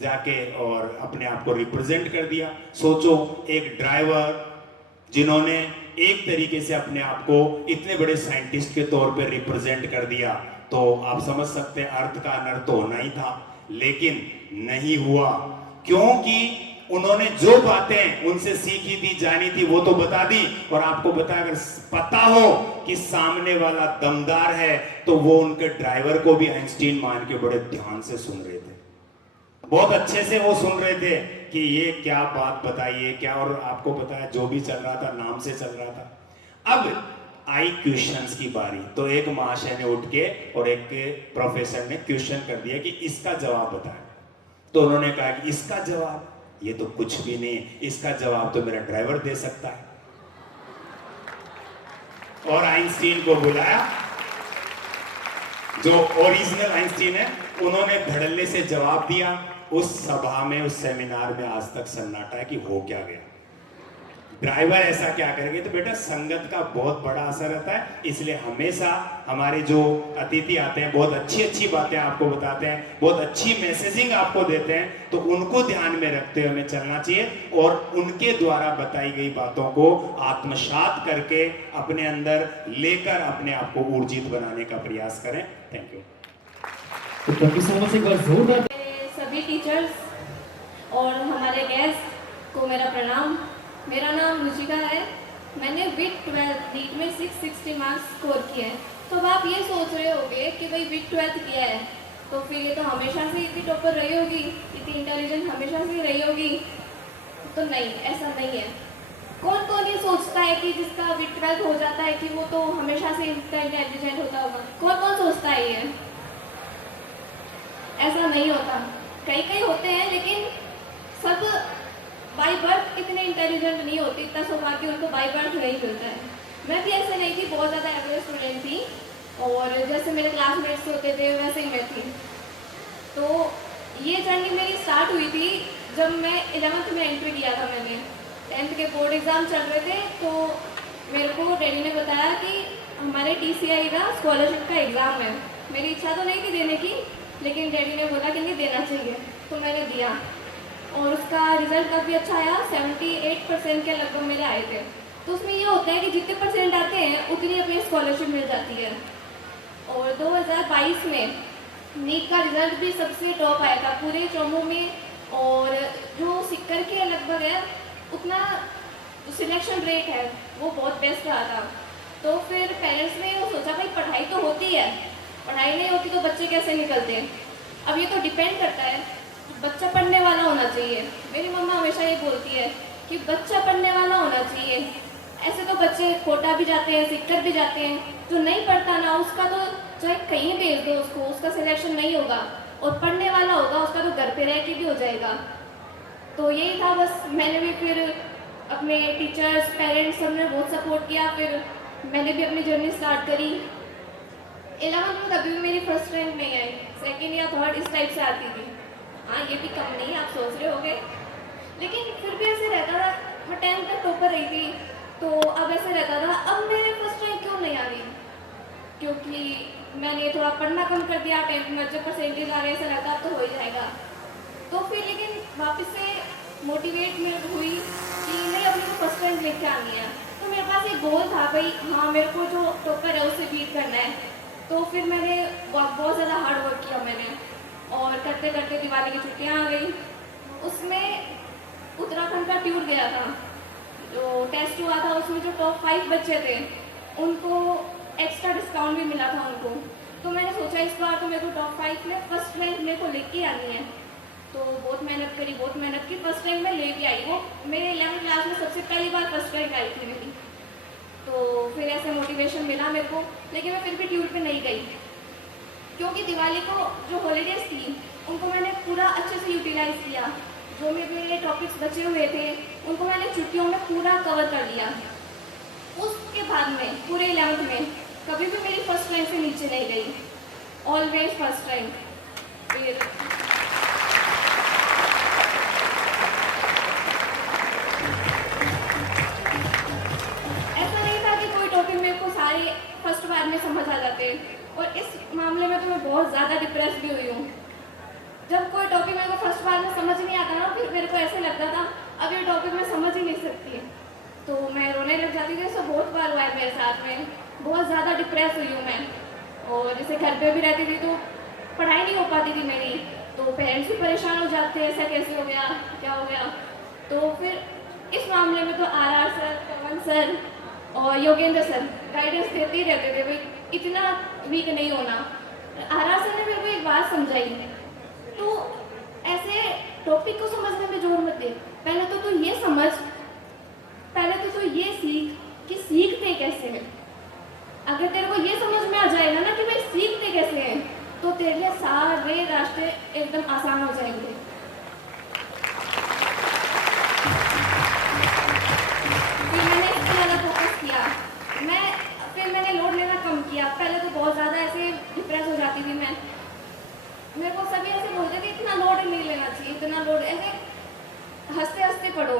जाके और अपने आप को रिप्रेजेंट कर दिया। सोचो, एक ड्राइवर जिन्होंने एक तरीके से अपने आप को इतने बड़े साइंटिस्ट के तौर पे रिप्रेजेंट कर दिया, तो आप समझ सकते हैं अर्थ का अनर्थ तो होना ही था, लेकिन नहीं हुआ, क्योंकि उन्होंने जो बातें उनसे सीखी थी, जानी थी, वो तो बता दी। और आपको बता, अगर पता हो कि सामने वाला दमदार है, तो वो उनके ड्राइवर को भी आइंस्टीन मान के बड़े ध्यान से सुन रहे थे, बहुत अच्छे से वो सुन रहे थे कि ये क्या बात बताइए क्या। और आपको पता है जो भी चल रहा था नाम से चल रहा था। अब आई क्वेश्चंस की बारी, तो एक महाशय ने उठ के और एक प्रोफेसर ने क्वेश्चन कर दिया कि इसका जवाब बताएं। तो उन्होंने कहा कि इसका जवाब, ये तो कुछ भी नहीं है, इसका जवाब तो मेरा ड्राइवर दे सकता है। और आइंस्टीन को बुलाया, जो ओरिजिनल आइंस्टीन है, उन्होंने धड़ल्ले से जवाब दिया। उस सभा में, उस सेमिनार में आज तक सन्नाटा है कि हो क्या गया, ड्राइवर ऐसा क्या करेंगे। तो बेटा, संगत का बहुत बड़ा असर रहता है, इसलिए हमेशा हमारे जो अतिथि आते हैं बहुत अच्छी अच्छी बातें आपको बताते हैं, बहुत अच्छी मैसेजिंग आपको देते हैं, तो उनको ध्यान में रखते हुए हमें चलना चाहिए और उनके द्वारा बताई गई बातों को आत्मसात करके अपने अंदर लेकर अपने आप को ऊर्जित बनाने का प्रयास करें। Thank you. तो थैंक यू सो मच, एक बार जोरदार सभी टीचर्स और हमारे गेस्ट को मेरा प्रणाम। मेरा नाम रुचिका है। मैंने विट 12 नीट में 660 मार्क्स स्कोर किए हैं। तो अब आप ये सोच रहे होंगे कि भाई विट 12 किया है तो फिर ये तो हमेशा से इतनी टॉपर रही होगी, इतनी इंटेलिजेंट हमेशा से रही होगी। तो नहीं, ऐसा नहीं है। कौन कौन ये सोचता है कि जिसका विट 12 हो जाता है कि वो तो हमेशा से इतना इंटेलिजेंट होता होगा? कौन कौन सोचता है ये? ऐसा नहीं होता। कई कई होते हैं, लेकिन सब बाई बर्थ इतने इंटेलिजेंट नहीं होती, इतना सौभाग्य उनको बाई बर्थ नहीं मिलता है। मैं भी ऐसे नहीं थी, बहुत ज़्यादा एवरेज स्टूडेंट थी, और जैसे मेरे क्लासमेट्स होते थे वैसे ही मैं थी। तो ये जर्नी मेरी स्टार्ट हुई थी जब मैं 11th में एंट्री किया था। मैंने 10th के बोर्ड एग्ज़ाम चल रहे थे, तो मेरे को डैडी ने बताया कि हमारे TCI का स्कॉलरशिप का एग्ज़ाम है। मेरी इच्छा तो नहीं थी देने की, लेकिन डैडी ने बोला कि नहीं, देना चाहिए, तो मैंने दिया और उसका रिजल्ट काफ़ी अच्छा आया। 78% के लगभग मेरे आए थे। तो उसमें ये होता है कि जितने परसेंट आते हैं उतनी अपनी स्कॉलरशिप मिल जाती है। और 2022 में नीट का रिजल्ट भी सबसे टॉप आया था पूरे चौमू में, और जो सिक्कर के लगभग है उतना सिलेक्शन रेट है वो बहुत बेस्ट रहा था। तो फिर पेरेंट्स ने वो सोचा भाई पढ़ाई तो होती है, पढ़ाई नहीं होती तो बच्चे कैसे निकलते हैं। अब ये तो डिपेंड करता है, बच्चा पढ़ने वाला होना चाहिए। मेरी मम्मा हमेशा ये बोलती है कि बच्चा पढ़ने वाला होना चाहिए। ऐसे तो बच्चे कोटा भी जाते हैं, सिक्कर भी जाते हैं। जो नहीं पढ़ता ना, उसका तो चाहे कहीं भेज दो उसको, उसका सिलेक्शन नहीं होगा। और पढ़ने वाला होगा उसका तो घर पे रह के भी हो जाएगा। तो यही था बस। मैंने भी फिर अपने टीचर्स, पेरेंट्स सब ने बहुत सपोर्ट किया। फिर मैंने भी अपनी जर्नी स्टार्ट करी। 11th में कभी भी मेरी फर्स्ट रैंक नहीं आई, सेकेंड या थर्ड इस टाइप से आती थी। हाँ, ये भी कम नहीं, आप सोच रहे होगे, लेकिन फिर भी ऐसे रहता था। मैं 10th तक टॉपर रही थी, तो अब ऐसे रहता था अब मेरे फर्स्ट रैंक क्यों नहीं आ रही, क्योंकि मैंने थोड़ा पढ़ना कम कर दिया। 10th में जब परसेंटेज आ गए, ऐसा लगता तो हो ही जाएगा। तो फिर लेकिन वापस से मोटिवेट में हुई कि कि नहीं अपने को फर्स्ट रैंक लेके आनी है। तो मेरे पास एक गोल था भाई, हाँ मेरे को जो टॉपर है उससे बीट करना है। तो फिर मैंने बहुत ज़्यादा हार्ड वर्क किया मैंने, और करते करते दिवाली की छुट्टियाँ आ गई। उसमें उत्तराखंड का टूर गया था, जो टेस्ट हुआ था उसमें जो टॉप 5 बच्चे थे उनको एक्स्ट्रा डिस्काउंट भी मिला था उनको। तो मैंने सोचा इस बार तो मेरे को टॉप 5 में फर्स्ट रैंक मेरे को लेके आनी है। तो बहुत मेहनत करी, बहुत मेहनत की, फर्स्ट रैंक में लेके आई। वो मेरे 11वीं क्लास में सबसे पहली बार फर्स्ट रैंक आई थी मेरी। तो फिर ऐसे मोटिवेशन मिला मेरे को, लेकिन मैं फिर भी ट्यूर पे नहीं गई, क्योंकि दिवाली को जो हॉलीडेज थी उनको मैंने पूरा अच्छे से यूटिलाइज किया। जो मेरे टॉपिक्स बचे हुए थे उनको मैंने छुट्टियों में पूरा कवर कर लिया। उसके बाद में पूरे 11th में कभी भी मेरी फर्स्ट रैंक से नीचे नहीं गई, ऑलवेज फर्स्ट रैंक। फिर ऐसा नहीं था कि कोई टॉपिक मेरे को सारे फर्स्ट बार में समझ आ जाते, और इस मामले में तो मैं बहुत ज़्यादा डिप्रेस भी हुई हूँ। जब कोई टॉपिक मेरे को फर्स्ट बार में समझ नहीं आता ना, फिर मेरे को ऐसे लगता था अब ये टॉपिक मैं समझ ही नहीं सकती, तो मैं रोने लग जाती थी। ऐसा बहुत बार हुआ है मेरे साथ में, बहुत ज़्यादा डिप्रेस हुई हूँ मैं। और जैसे घर पे भी रहती थी तो पढ़ाई नहीं हो पाती थी मेरी, तो पेरेंट्स भी परेशान हो जाते हैं, ऐसा कैसे हो गया, क्या हो गया। तो फिर इस मामले में तो RR सर, पवन सर और योगेंद्र सर गाइडेंस देते ही रहते थे, भाई इतना वीक नहीं होना। RR सर ने मेरे को एक बात समझाई, तो ऐसे टॉपिक को समझने में जोर मत दे, पहले तो तू ये समझ, पहले तो तू ये सीख कि सीखते कैसे हैं। अगर तेरे को ये समझ में आ जाएगा ना कि भाई सीखते कैसे हैं, तो तेरे लिए सारे रास्ते एकदम आसान हो जाएंगे। फिर मैंने इस पर ज़्यादा फोकस किया, फिर मैंने लोड लेना कम किया। पहले तो बहुत ज़्यादा ऐसे डिप्रेस हो जाती थी मैं, मेरे को सभी ऐसे बोलते थे इतना लोड नहीं लेना चाहिए, इतना लोड, ऐसे हंसते हंसते पढ़ो।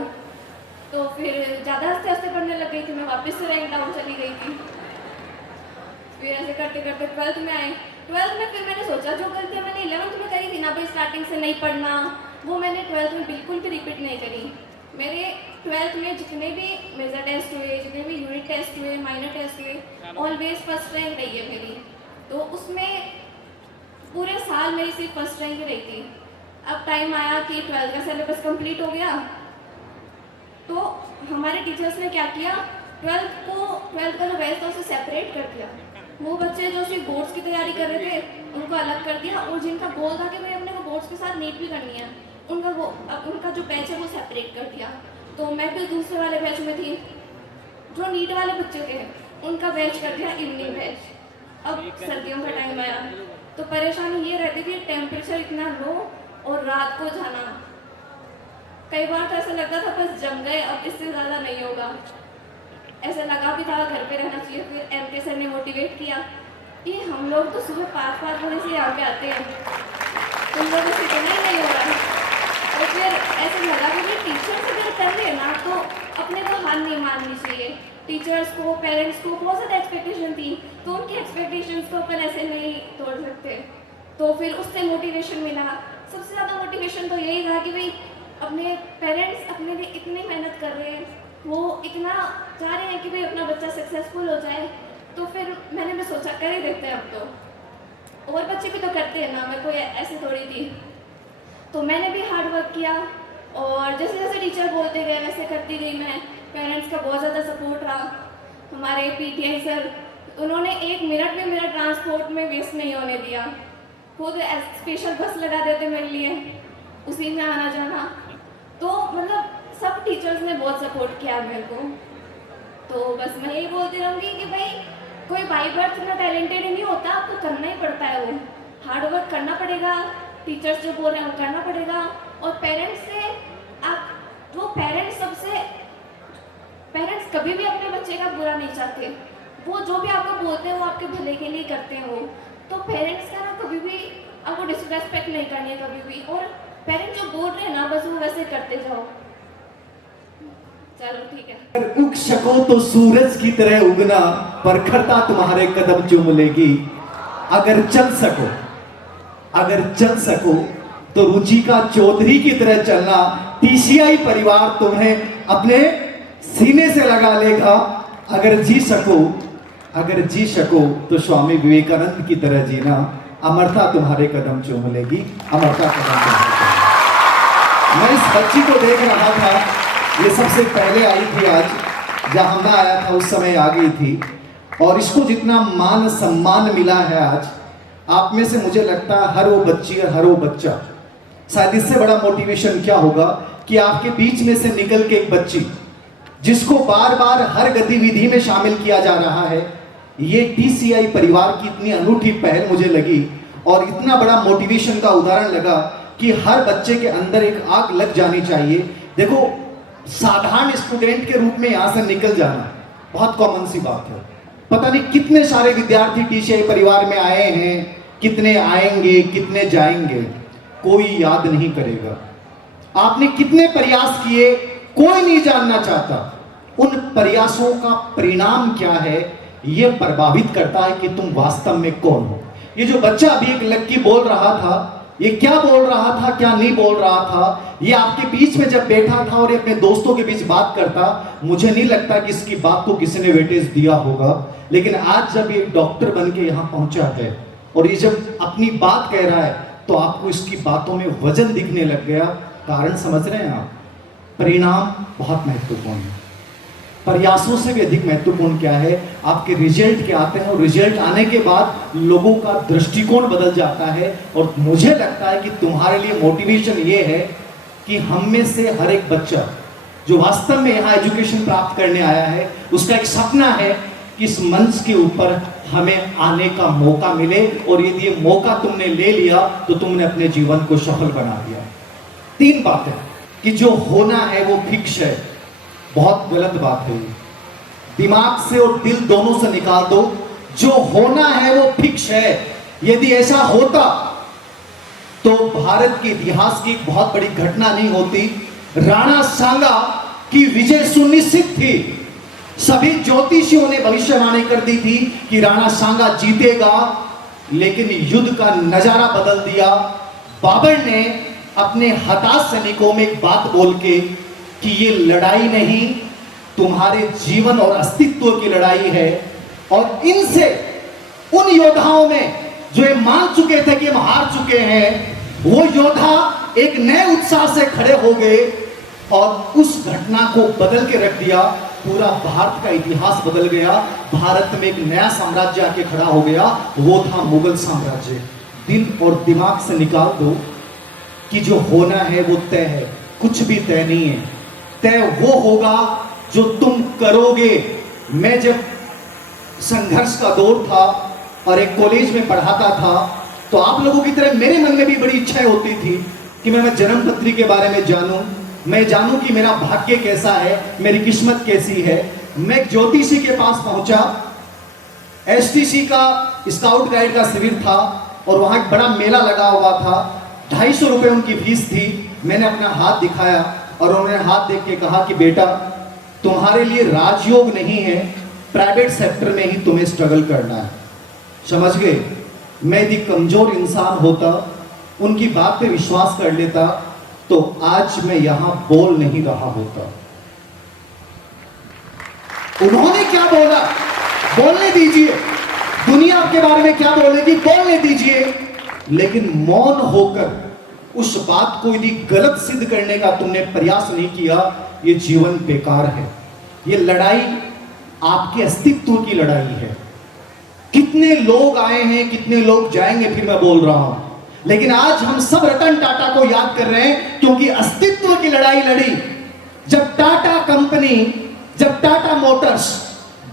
तो फिर ज़्यादा हंसते हंसते पढ़ने लग गई थी मैं, वापस से रैंक डाउन चली गई थी। फिर ऐसे करते करते 12th में आए। 12th में फिर मैंने सोचा जो गलतियाँ मैंने 11th में करी थी ना भाई, स्टार्टिंग से नहीं पढ़ना, वो मैंने 12th में बिल्कुल भी रिपीट नहीं करी। मेरे 12th में जितने भी मेजर टेस्ट हुए, जितने भी यूनिट टेस्ट हुए, माइनर टेस्ट हुए, ऑलवेज फर्स्ट रैंक रही है मेरी। तो उसमें पूरे साल मेरी सिर्फ फर्स्ट रैंक ही रही थी। अब टाइम आया कि 12th का सिलेबस कंप्लीट हो गया, तो हमारे टीचर्स ने क्या किया, 12th का जो बैच था उसे सेपरेट कर दिया। वो बच्चे जो सिर्फ बोर्ड्स की तैयारी कर रहे थे उनको अलग कर दिया, और जिनका गोल था कि भाई अपने को बोर्ड्स के साथ नीट भी करनी है, उनका जो बैच है वो सेपरेट कर दिया। तो मैं भी दूसरे वाले बैच में थी। जो नीट वाले बच्चे थे उनका बैच कर दिया इवनिंग बैच। अब सर्दियों का टाइम आया तो परेशानी ये रहती थी, टेम्परेचर इतना लो और रात को जाना। कई बार तो ऐसा लगता था बस जम गए, अब इससे ज़्यादा नहीं होगा, ऐसा लगा भी था घर पे रहना चाहिए। फिर MK सर ने मोटिवेट किया कि हम लोग तो सुबह 5-5 बजे से यहाँ पे आते हैं, तुम लोगों से इतना ही नहीं हो रहा। और फिर ऐसे लगा कि टीचर्स अगर कर रहे ना तो अपने को हार नहीं माननी चाहिए। टीचर्स को, पेरेंट्स को बहुत ज़्यादा एक्सपेक्टेशन थी, तो उनकी एक्सपेक्टेशंस को अपन ऐसे नहीं तोड़ सकते। तो फिर उससे मोटिवेशन मिला। सबसे ज़्यादा मोटिवेशन तो यही था कि भाई अपने पेरेंट्स अपने लिए इतनी मेहनत कर रहे हैं, वो इतना चाह रहे हैं कि भाई अपना बच्चा सक्सेसफुल हो जाए, तो फिर मैंने भी सोचा कर ही देते हैं अब तो, और बच्चे भी तो करते हैं ना, मैं कोई ऐसी थोड़ी थी। तो मैंने भी हार्ड वर्क किया, और जैसे जैसे टीचर बोलते गए वैसे करती गई मैं। पेरेंट्स का बहुत ज़्यादा सपोर्ट रहा। हमारे PTI सर, उन्होंने 1 मिनट भी मेरा ट्रांसपोर्ट में वेस्ट नहीं होने दिया, खुद स्पेशल बस लगा देते मेरे लिए, उसी में आना जाना। तो मतलब सब टीचर्स ने बहुत सपोर्ट किया मेरे को। तो बस मैं यही बोलती रहूँगी कि भाई कोई बाई बर्थ इतना टैलेंटेड नहीं होता, आपको करना ही पड़ता है, वो हार्ड वर्क करना पड़ेगा, टीचर्स जो बोल रहे हैं वो करना पड़ेगा। और पेरेंट्स से आप, वो पेरेंट्स कभी भी अपने बच्चे का बुरा नहीं चाहते, वो जो भी आपको बोलते हैं वो आपके भले के लिए करते हैं वो। तो पेरेंट्स का ना कभी भी आपको डिसरेस्पेक्ट नहीं करनी है कभी भी, और पेरेंट्स जो बोल रहे हैं ना बस वो वैसे करते जाओ। चलो ठीक है। अगर उग सको तो सूरज की तरह उगना, परखरता तुम्हारे कदम चूम लेगी। अगर चल सको तो रुचिका चौधरी की तरह चलना, TCI परिवार तुम्हें अपने सीने से लगा लेगा। अगर जी सको तो स्वामी विवेकानंद की तरह जीना। अमरता तुम्हारे कदम चूम लेगी, अमरता कदम तुम्हारे कदम। मैं इस बच्ची को देख रहा था, ये सबसे पहले आई थी, आज जहां मैं आया था उस समय आ गई थी, और इसको जितना मान सम्मान मिला है आज, आप में से मुझे लगता है हर वो बच्ची और हर वो बच्चा, शायद इससे बड़ा मोटिवेशन क्या होगा कि आपके बीच में से निकल के एक बच्ची जिसको बार बार हर गतिविधि में शामिल किया जा रहा है, ये TCI परिवार की इतनी अनूठी पहल मुझे लगी और इतना बड़ा मोटिवेशन का उदाहरण लगा कि हर बच्चे के अंदर एक आग लग जानी चाहिए। देखो, साधारण स्टूडेंट के रूप में यहां से निकल जाना बहुत कॉमन सी बात है। पता नहीं कितने सारे विद्यार्थी TCI परिवार में आए हैं, कितने आएंगे, कितने जाएंगे, कोई याद नहीं करेगा। आपने कितने प्रयास किए, कोई नहीं जानना चाहता। उन प्रयासों का परिणाम क्या है, यह प्रभावित करता है कि तुम वास्तव में कौन हो। ये जो बच्चा अभी एक लड़की बोल रहा था, ये क्या बोल रहा था, क्या नहीं बोल रहा था, ये आपके बीच में जब बैठा था और ये अपने दोस्तों के बीच बात करता, मुझे नहीं लगता कि इसकी बात को किसी ने वेटेज दिया होगा। लेकिन आज जब ये डॉक्टर बन के यहाँ पहुंचा है और ये जब अपनी बात कह रहा है, तो आपको इसकी बातों में वजन दिखने लग गया। कारण समझ रहे हैं आप? परिणाम बहुत महत्वपूर्ण है। प्रयासों से भी अधिक महत्वपूर्ण क्या है, आपके रिजल्ट क्या आते हैं, और रिजल्ट आने के बाद लोगों का दृष्टिकोण बदल जाता है। और मुझे लगता है कि तुम्हारे लिए मोटिवेशन ये है कि हम में से हर एक बच्चा जो वास्तव में यहाँ एजुकेशन प्राप्त करने आया है, उसका एक सपना है कि इस मंच के ऊपर हमें आने का मौका मिले, और यदि ये मौका तुमने ले लिया तो तुमने अपने जीवन को सफल बना दिया। 3 बातें कि जो होना है वो फिक्स है, बहुत गलत बात है। दिमाग से और दिल दोनों से निकाल दो। जो होना है वो फिक्स है। यदि ऐसा होता तो भारत के इतिहास की एक बहुत बड़ी घटना नहीं होती। राणा सांगा की विजय सुनिश्चित थी। सभी ज्योतिषियों ने भविष्यवाणी कर दी थी कि राणा सांगा जीतेगा, लेकिन युद्ध का नजारा बदल दिया। बाबर ने अपने हताश सैनिकों में एक बात बोल के कि ये लड़ाई नहीं, तुम्हारे जीवन और अस्तित्व की लड़ाई है। और इनसे, उन योद्धाओं में जो ये मान चुके थे कि हम हार चुके हैं, वो योद्धा एक नए उत्साह से खड़े हो गए और उस घटना को बदल के रख दिया। पूरा भारत का इतिहास बदल गया। भारत में एक नया साम्राज्य आके खड़ा हो गया, वो था मुगल साम्राज्य। दिल और दिमाग से निकाल दो कि जो होना है वो तय है, कुछ भी तय नहीं है। तय वो होगा जो तुम करोगे। मैं जब संघर्ष का दौर था और एक कॉलेज में पढ़ाता था, तो आप लोगों की तरह मेरे मन में भी बड़ी इच्छा होती थी कि मैं जन्म पत्री के बारे में जानूं, मैं जानूं कि मेरा भाग्य कैसा है, मेरी किस्मत कैसी है। मैं एक ज्योतिषी के पास पहुंचा। STC का स्काउट गाइड का शिविर था और वहां एक बड़ा मेला लगा हुआ था। 250 रुपए उनकी फीस थी। मैंने अपना हाथ दिखाया और उन्होंने हाथ देख के कहा कि बेटा, तुम्हारे लिए राजयोग नहीं है, प्राइवेट सेक्टर में ही तुम्हें स्ट्रगल करना है। समझ गए? मैं यदि कमजोर इंसान होता, उनकी बात पे विश्वास कर लेता, तो आज मैं यहां बोल नहीं रहा होता। उन्होंने क्या बोला, बोलने दीजिए। दुनिया आपके बारे में क्या बोलेगी, बोलने दीजिए। लेकिन मौन होकर उस बात को यदि गलत सिद्ध करने का तुमने प्रयास नहीं किया, ये जीवन बेकार है। ये लड़ाई आपके अस्तित्व की लड़ाई है। कितने लोग आए हैं, कितने लोग जाएंगे, फिर मैं बोल रहा हूं। लेकिन आज हम सब रतन टाटा को याद कर रहे हैं, क्योंकि अस्तित्व की लड़ाई लड़ी। जब टाटा कंपनी, जब टाटा मोटर्स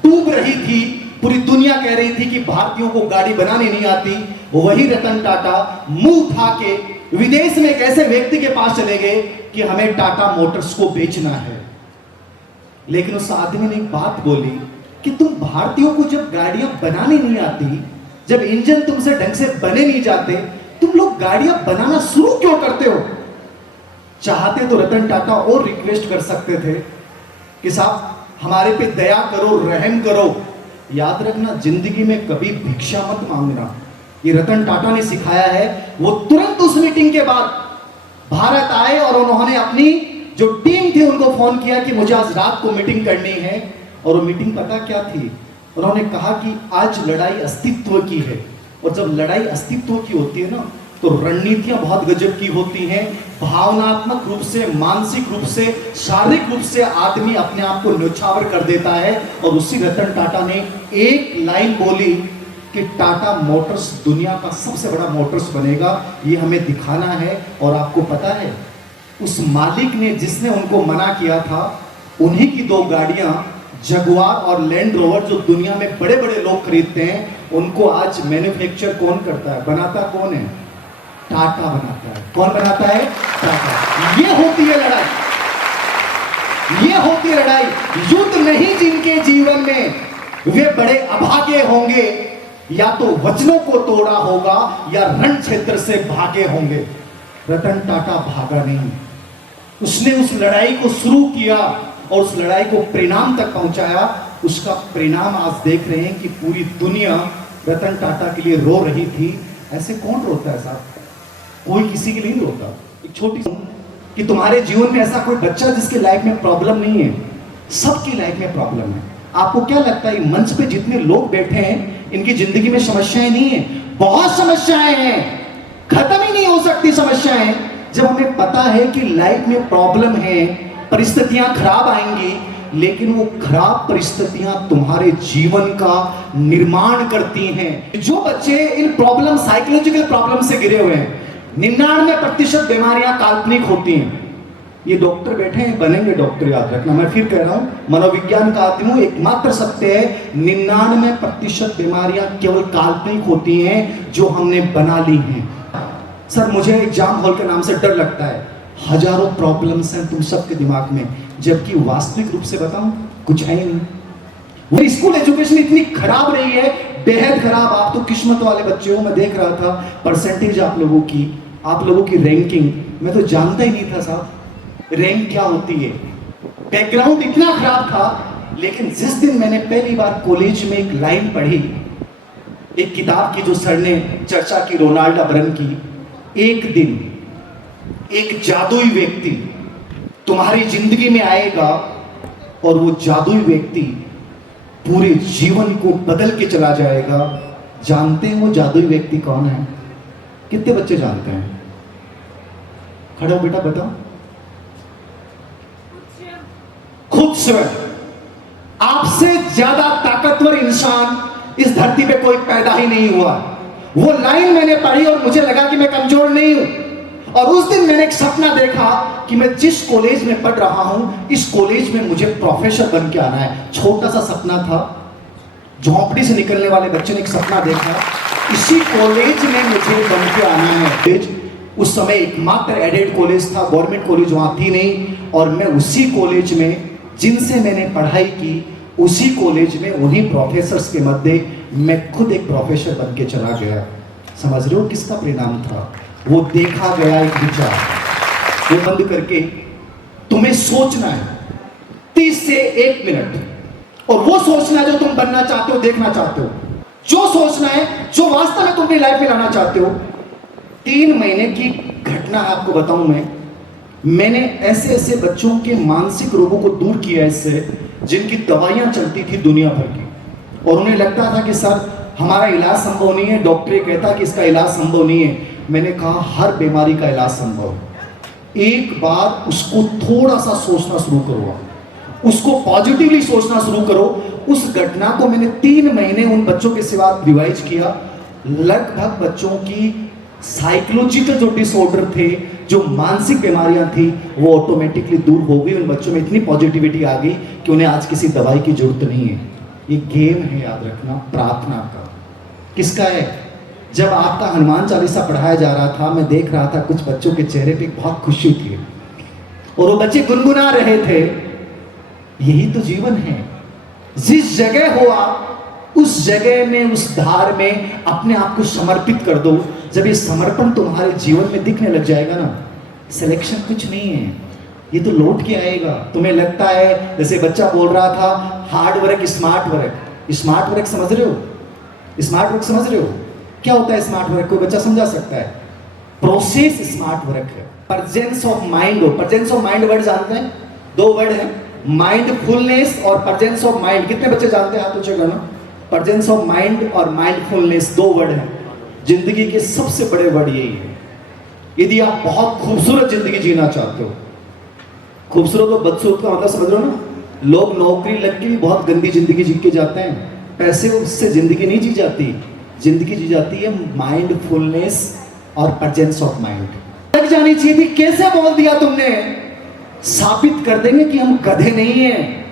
डूब रही थी, पूरी दुनिया कह रही थी कि भारतीयों को गाड़ी बनानी नहीं आती, वही रतन टाटा मुंह उठा के विदेश में एक ऐसे व्यक्ति के पास चले गए कि हमें टाटा मोटर्स को बेचना है। लेकिन उस आदमी ने एक बात बोली कि तुम भारतीयों को जब गाड़ियां बनानी नहीं आती, जब इंजन तुमसे ढंग से बने नहीं जाते, तुम लोग गाड़ियां बनाना शुरू क्यों करते हो? चाहते तो रतन टाटा और रिक्वेस्ट कर सकते थे कि साहब हमारे पे दया करो, रहम करो। याद रखना, जिंदगी में कभी भिक्षा मत मांगना। ये रतन टाटा ने सिखाया है। वो तुरंत उस मीटिंग के बाद भारत आए और उन्होंने अपनी जो टीम थी उनको फोन किया कि मुझे आज रात को मीटिंग करनी है, और वो मीटिंग पता क्या थी? उन्होंने कहा कि आज लड़ाई अस्तित्व की है, और जब लड़ाई अस्तित्व की होती है ना, तो रणनीतियां बहुत गजब की होती हैं। भावनात्मक रूप से, मानसिक रूप से, शारीरिक रूप से आदमी अपने आप को न्यौछावर कर देता है। और उसी रतन टाटा ने एक लाइन बोली कि टाटा मोटर्स दुनिया का सबसे बड़ा मोटर्स बनेगा, ये हमें दिखाना है। और आपको पता है, उस मालिक ने, जिसने उनको मना किया था, उन्हीं की 2 गाड़ियां जगुआर और लैंड रोवर, जो दुनिया में बड़े बड़े लोग खरीदते हैं, उनको आज मैन्युफैक्चर कौन करता है? बनाता कौन है? टाटा बनाता है। कौन बनाता है? टाटा। ये होती है लड़ाई, ये होती है लड़ाई। युद्ध नहीं जिनके जीवन में, वे बड़े अभागे होंगे, या तो वचनों को तोड़ा होगा या रण क्षेत्र से भागे होंगे। रतन टाटा भागा नहीं, उसने उस लड़ाई को शुरू किया और उस लड़ाई को परिणाम तक पहुंचाया। उसका परिणाम आज देख रहे हैं कि पूरी दुनिया रतन टाटा के लिए रो रही थी। ऐसे कौन रोता है साहब? कोई किसी के लिए नहीं रोता। एक छोटी कि तुम्हारे जीवन में ऐसा कोई बच्चा जिसके लाइफ में प्रॉब्लम नहीं है? सबकी लाइफ में प्रॉब्लम है। आपको क्या लगता है मंच पे जितने लोग बैठे हैं, इनकी जिंदगी में समस्याएं नहीं है? बहुत समस्याएं हैं, खत्म ही नहीं हो सकती समस्याएं। जब हमें पता है कि लाइफ में प्रॉब्लम है, परिस्थितियां खराब आएंगी, लेकिन वो खराब परिस्थितियां तुम्हारे जीवन का निर्माण करती हैं। जो बच्चे इन प्रॉब्लम, साइकोलॉजिकल प्रॉब्लम से घिरे हुए हैं, 99% बीमारियां काल्पनिक होती हैं। ये डॉक्टर बैठे हैं, बनेंगे डॉक्टर, याद रखना। मैं फिर कह रहा हूं, मनोविज्ञान का आदमी हूं, एकमात्र सत्य है 99% बीमारियां केवल काल्पनिक होती हैं, जो हमने बना ली हैं। सर मुझे एग्जाम हॉल के नाम से डर लगता है, हजारों प्रॉब्लम्स हैं तुम सबके दिमाग में, जबकि वास्तविक रूप से बताऊं कुछ है ही नहीं। वो स्कूल एजुकेशन इतनी खराब रही है, बेहद खराब। आप तो किस्मत वाले बच्चे हो। मैं देख रहा था परसेंटेज आप लोगों की रैंकिंग, मैं तो जानता ही नहीं था साहब रैंक क्या होती है। बैकग्राउंड इतना खराब था, लेकिन जिस दिन मैंने पहली बार कॉलेज में एक लाइन पढ़ी, एक किताब की जो सर ने चर्चा की, रोनाल्ड अबरन की, एक दिन एक जादुई व्यक्ति तुम्हारी जिंदगी में आएगा और वो जादुई व्यक्ति पूरे जीवन को बदल के चला जाएगा। जानते हैं वो जादुई व्यक्ति कौन है? कितने बच्चे जानते हैं? खड़े हो बेटा, बताओ। खुद स्वयं। आपसे ज्यादा ताकतवर इंसान इस धरती पे कोई पैदा ही नहीं हुआ। वो लाइन मैंने पढ़ी और मुझे लगा कि मैं कमजोर नहीं हूं। और उस दिन मैंने एक सपना देखा कि मैं जिस कॉलेज में पढ़ रहा हूं, इस कॉलेज में मुझे प्रोफेसर बन के आना है। छोटा सा सपना था, झोंपड़ी से निकलने वाले बच्चे ने एक सपना देखा, इसी कॉलेज में मुझे बन के आना है। उस समय एकमात्र एडेड कॉलेज था, गवर्नमेंट कॉलेज वहां थी नहीं। और मैं उसी कॉलेज में, जिनसे मैंने पढ़ाई की, उसी कॉलेज में उन्हीं प्रोफेसर्स के मध्य मैं खुद एक प्रोफेसर बन के चला गया। समझ रहे हो किसका परिणाम था? वो देखा गया एक विचार। वो बंद करके तुम्हें सोचना है 30 से 1 मिनट, और वो सोचना है जो तुम बनना चाहते हो, देखना चाहते हो, जो सोचना है, जो वास्तव में तुम अपनी लाइफ में लाना चाहते हो। 3 महीने की घटना आपको बताऊं मैंने ऐसे ऐसे बच्चों के मानसिक रोगों को दूर किया इससे, जिनकी दवाइयां चलती थी दुनिया भर की, और उन्हें लगता था कि सर हमारा इलाज संभव नहीं है, डॉक्टर ये कहता कि इसका इलाज संभव नहीं है। मैंने कहा हर बीमारी का इलाज संभव है। एक बार उसको थोड़ा सा सोचना शुरू करो, उसको पॉजिटिवली सोचना शुरू करो। उस घटना को मैंने 3 महीने उन बच्चों के सिवा रिवाइज किया। लगभग बच्चों की साइकोलॉजिकल जो डिसऑर्डर थे, जो मानसिक बीमारियां थी, वो ऑटोमेटिकली दूर हो गई। उन बच्चों में इतनी पॉजिटिविटी आ गई कि उन्हें आज किसी दवाई की जरूरत नहीं है। ये गेम है, याद रखना, प्रार्थना का। किसका है? जब आपका हनुमान चालीसा पढ़ाया जा रहा था, मैं देख रहा था कुछ बच्चों के चेहरे पे बहुत खुशी थी, और वो बच्चे गुनगुना रहे थे। यही तो जीवन है। जिस जगह हो आप, उस जगह में, उस धार में अपने आप को समर्पित कर दो। जब ये समर्पण तुम्हारे जीवन में दिखने लग जाएगा ना, सिलेक्शन कुछ नहीं है, ये तो लौट के आएगा। तुम्हें लगता है, जैसे बच्चा बोल रहा था, hard work smart work. Smart work समझ रहे हो? स्मार्ट वर्क समझ रहे हो? क्या होता है स्मार्ट वर्क? कोई बच्चा समझा सकता है? प्रोसेस स्मार्ट वर्क है, प्रेजेंस ऑफ माइंड हो। प्रेजेंस ऑफ माइंड वर्ड जानते हैं? दो वर्ड हैं, माइंडफुलनेस और प्रेजेंस ऑफ माइंड। कितने बच्चे जानते हैं? हाथ ऊंचे करना। प्रेजेंस ऑफ माइंड और माइंडफुलनेस दो वर्ड हैं। जिंदगी के सबसे बड़े वर्ड यही है। यदि आप बहुत खूबसूरत जिंदगी जीना चाहते हो, खूबसूरत और बदसूरत का मतलब समझ रहे हो ना? लोग नौकरी लग के भी बहुत गंदी जिंदगी जी के जाते हैं, पैसे उससे जिंदगी नहीं जी जाती। जिंदगी जी जाती है माइंडफुलनेस और प्रेजेंस ऑफ माइंड। लग जानी चाहिए थी। कैसे बोल दिया तुमने? साबित कर देंगे कि हम गधे नहीं हैं,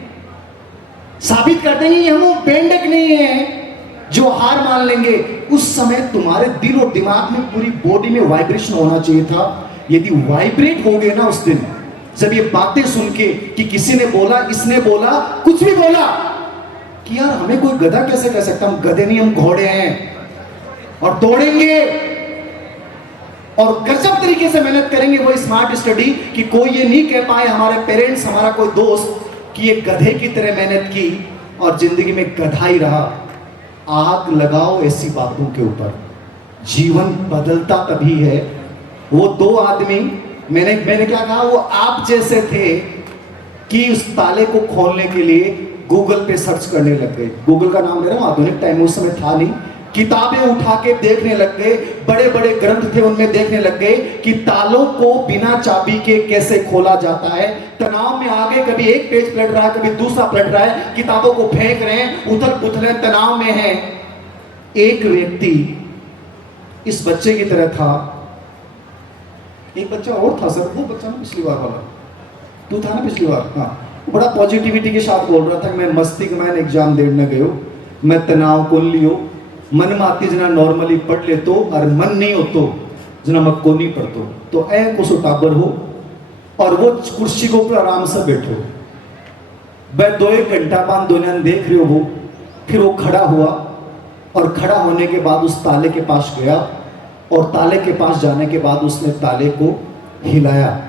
साबित कर देंगे कि हम वो बेंडक नहीं हैं जो हार मान लेंगे। उस समय तुम्हारे दिल और दिमाग में, पूरी बॉडी में वाइब्रेशन होना चाहिए था। यदि वाइब्रेट हो गए ना उस दिन, जब ये बातें सुन के कि किसी ने बोला, इसने बोला, कुछ भी बोला, कि यार हमें कोई गधा कैसे कह सकता? हम गधे नहीं, हम घोड़े हैं और दौड़ेंगे और गजब तरीके से मेहनत करेंगे। वो स्मार्ट स्टडी कि कोई ये नहीं कह पाए, हमारे पेरेंट्स, हमारा कोई दोस्त, कि ये गधे की तरह मेहनत की और जिंदगी में गधा ही रहा। आग लगाओ ऐसी बातों के ऊपर। जीवन बदलता तभी है। वो दो आदमी, मैंने क्या कहा, वो आप जैसे थे कि उस ताले को खोलने के लिए गूगल पे सर्च करने लग गए। गूगल का नाम ले रहा हूं, आधुनिक टाइम उस समय था नहीं। किताबें उठा के देखने लग गए, बड़े बड़े ग्रंथ थे उनमें देखने लग गए कि तालों को बिना चाबी के कैसे खोला जाता है। तनाव में आ गए, कभी एक पेज पलट रहा है, कभी दूसरा पलट रहा है, किताबों को फेंक रहे हैं, उथल पुथल हैं, तनाव में है। एक व्यक्ति इस बच्चे की तरह था। एक बच्चा और था सर, वो बच्चा ना पिछली बार वाला, तू था ना पिछली बार? हाँ, बड़ा पॉजिटिविटी के साथ बोल रहा था कि मैं मस्ती के मैंने एग्जाम देने गयो, मैं तनाव को लियो, मन में आती जना नॉर्मली पढ़ ले तो, और मन नहीं हो तो जना मत को नहीं पढ़तो, तो ऐ को सुटाबर हो और वो कुर्सी के ऊपर आराम से बैठो। वह 2-1 घंटा बाद दुनिया देख रहे हो वो, फिर वो खड़ा हुआ और खड़ा होने के बाद उस ताले के पास गया और ताले के पास जाने के बाद उसने ताले को हिलाया।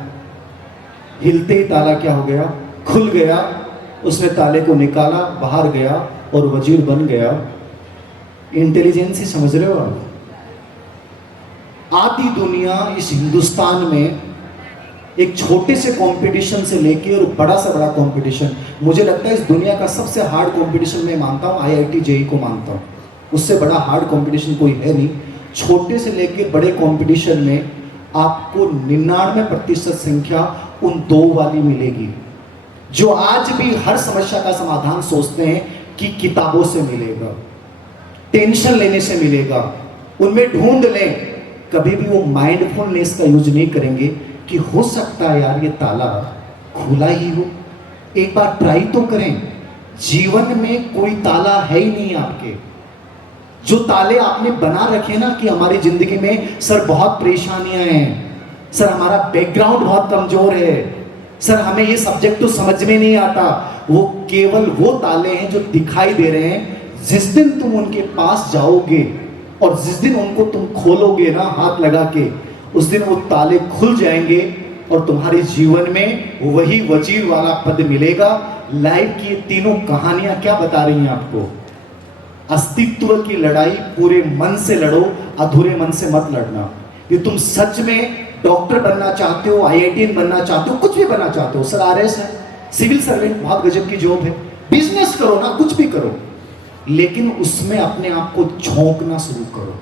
हिलते ही ताला क्या हो गया? खुल गया। उसने ताले को निकाला, बाहर गया और वजीर बन गया। इंटेलिजेंस ही समझ रहे हो आप? आधी दुनिया इस हिंदुस्तान में एक छोटे से कंपटीशन से लेके और बड़ा से बड़ा कंपटीशन, मुझे लगता है इस दुनिया का सबसे हार्ड कंपटीशन मैं मानता हूँ IIT JEE को मानता हूँ। उससे बड़ा हार्ड कंपटीशन कोई है नहीं। छोटे से लेके बड़े कंपटीशन में आपको 99% संख्या उन दो वाली मिलेगी जो आज भी हर समस्या का समाधान सोचते हैं कि किताबों से मिलेगा, टेंशन लेने से मिलेगा। उनमें ढूंढ लें, कभी भी वो माइंडफुलनेस का यूज नहीं करेंगे कि हो सकता है यार ये ताला खुला ही हो, एक बार ट्राई तो करें। जीवन में कोई ताला है ही नहीं आपके। जो ताले आपने बना रखे ना कि हमारी जिंदगी में सर बहुत परेशानियां हैं, सर हमारा बैकग्राउंड बहुत कमजोर है, सर हमें ये सब्जेक्ट तो समझ में नहीं आता, वो केवल वो ताले हैं जो दिखाई दे रहे हैं। जिस दिन तुम उनके पास जाओगे और जिस दिन उनको तुम खोलोगे ना हाथ लगा के, उस दिन वो ताले खुल जाएंगे और तुम्हारे जीवन में वही वजीर वाला पद मिलेगा। लाइफ की ये तीनों कहानियां क्या बता रही हैं आपको? अस्तित्व की लड़ाई पूरे मन से लड़ो, अधूरे मन से मत लड़ना। ये तुम सच में डॉक्टर बनना चाहते हो, IITian बनना चाहते हो, कुछ भी बनना चाहते हो, सर RS है, सिविल सर्वेंट, बहुत गजब की जॉब है, बिजनेस करो ना, कुछ भी करो, लेकिन उसमें अपने आप को झोंकना शुरू करो।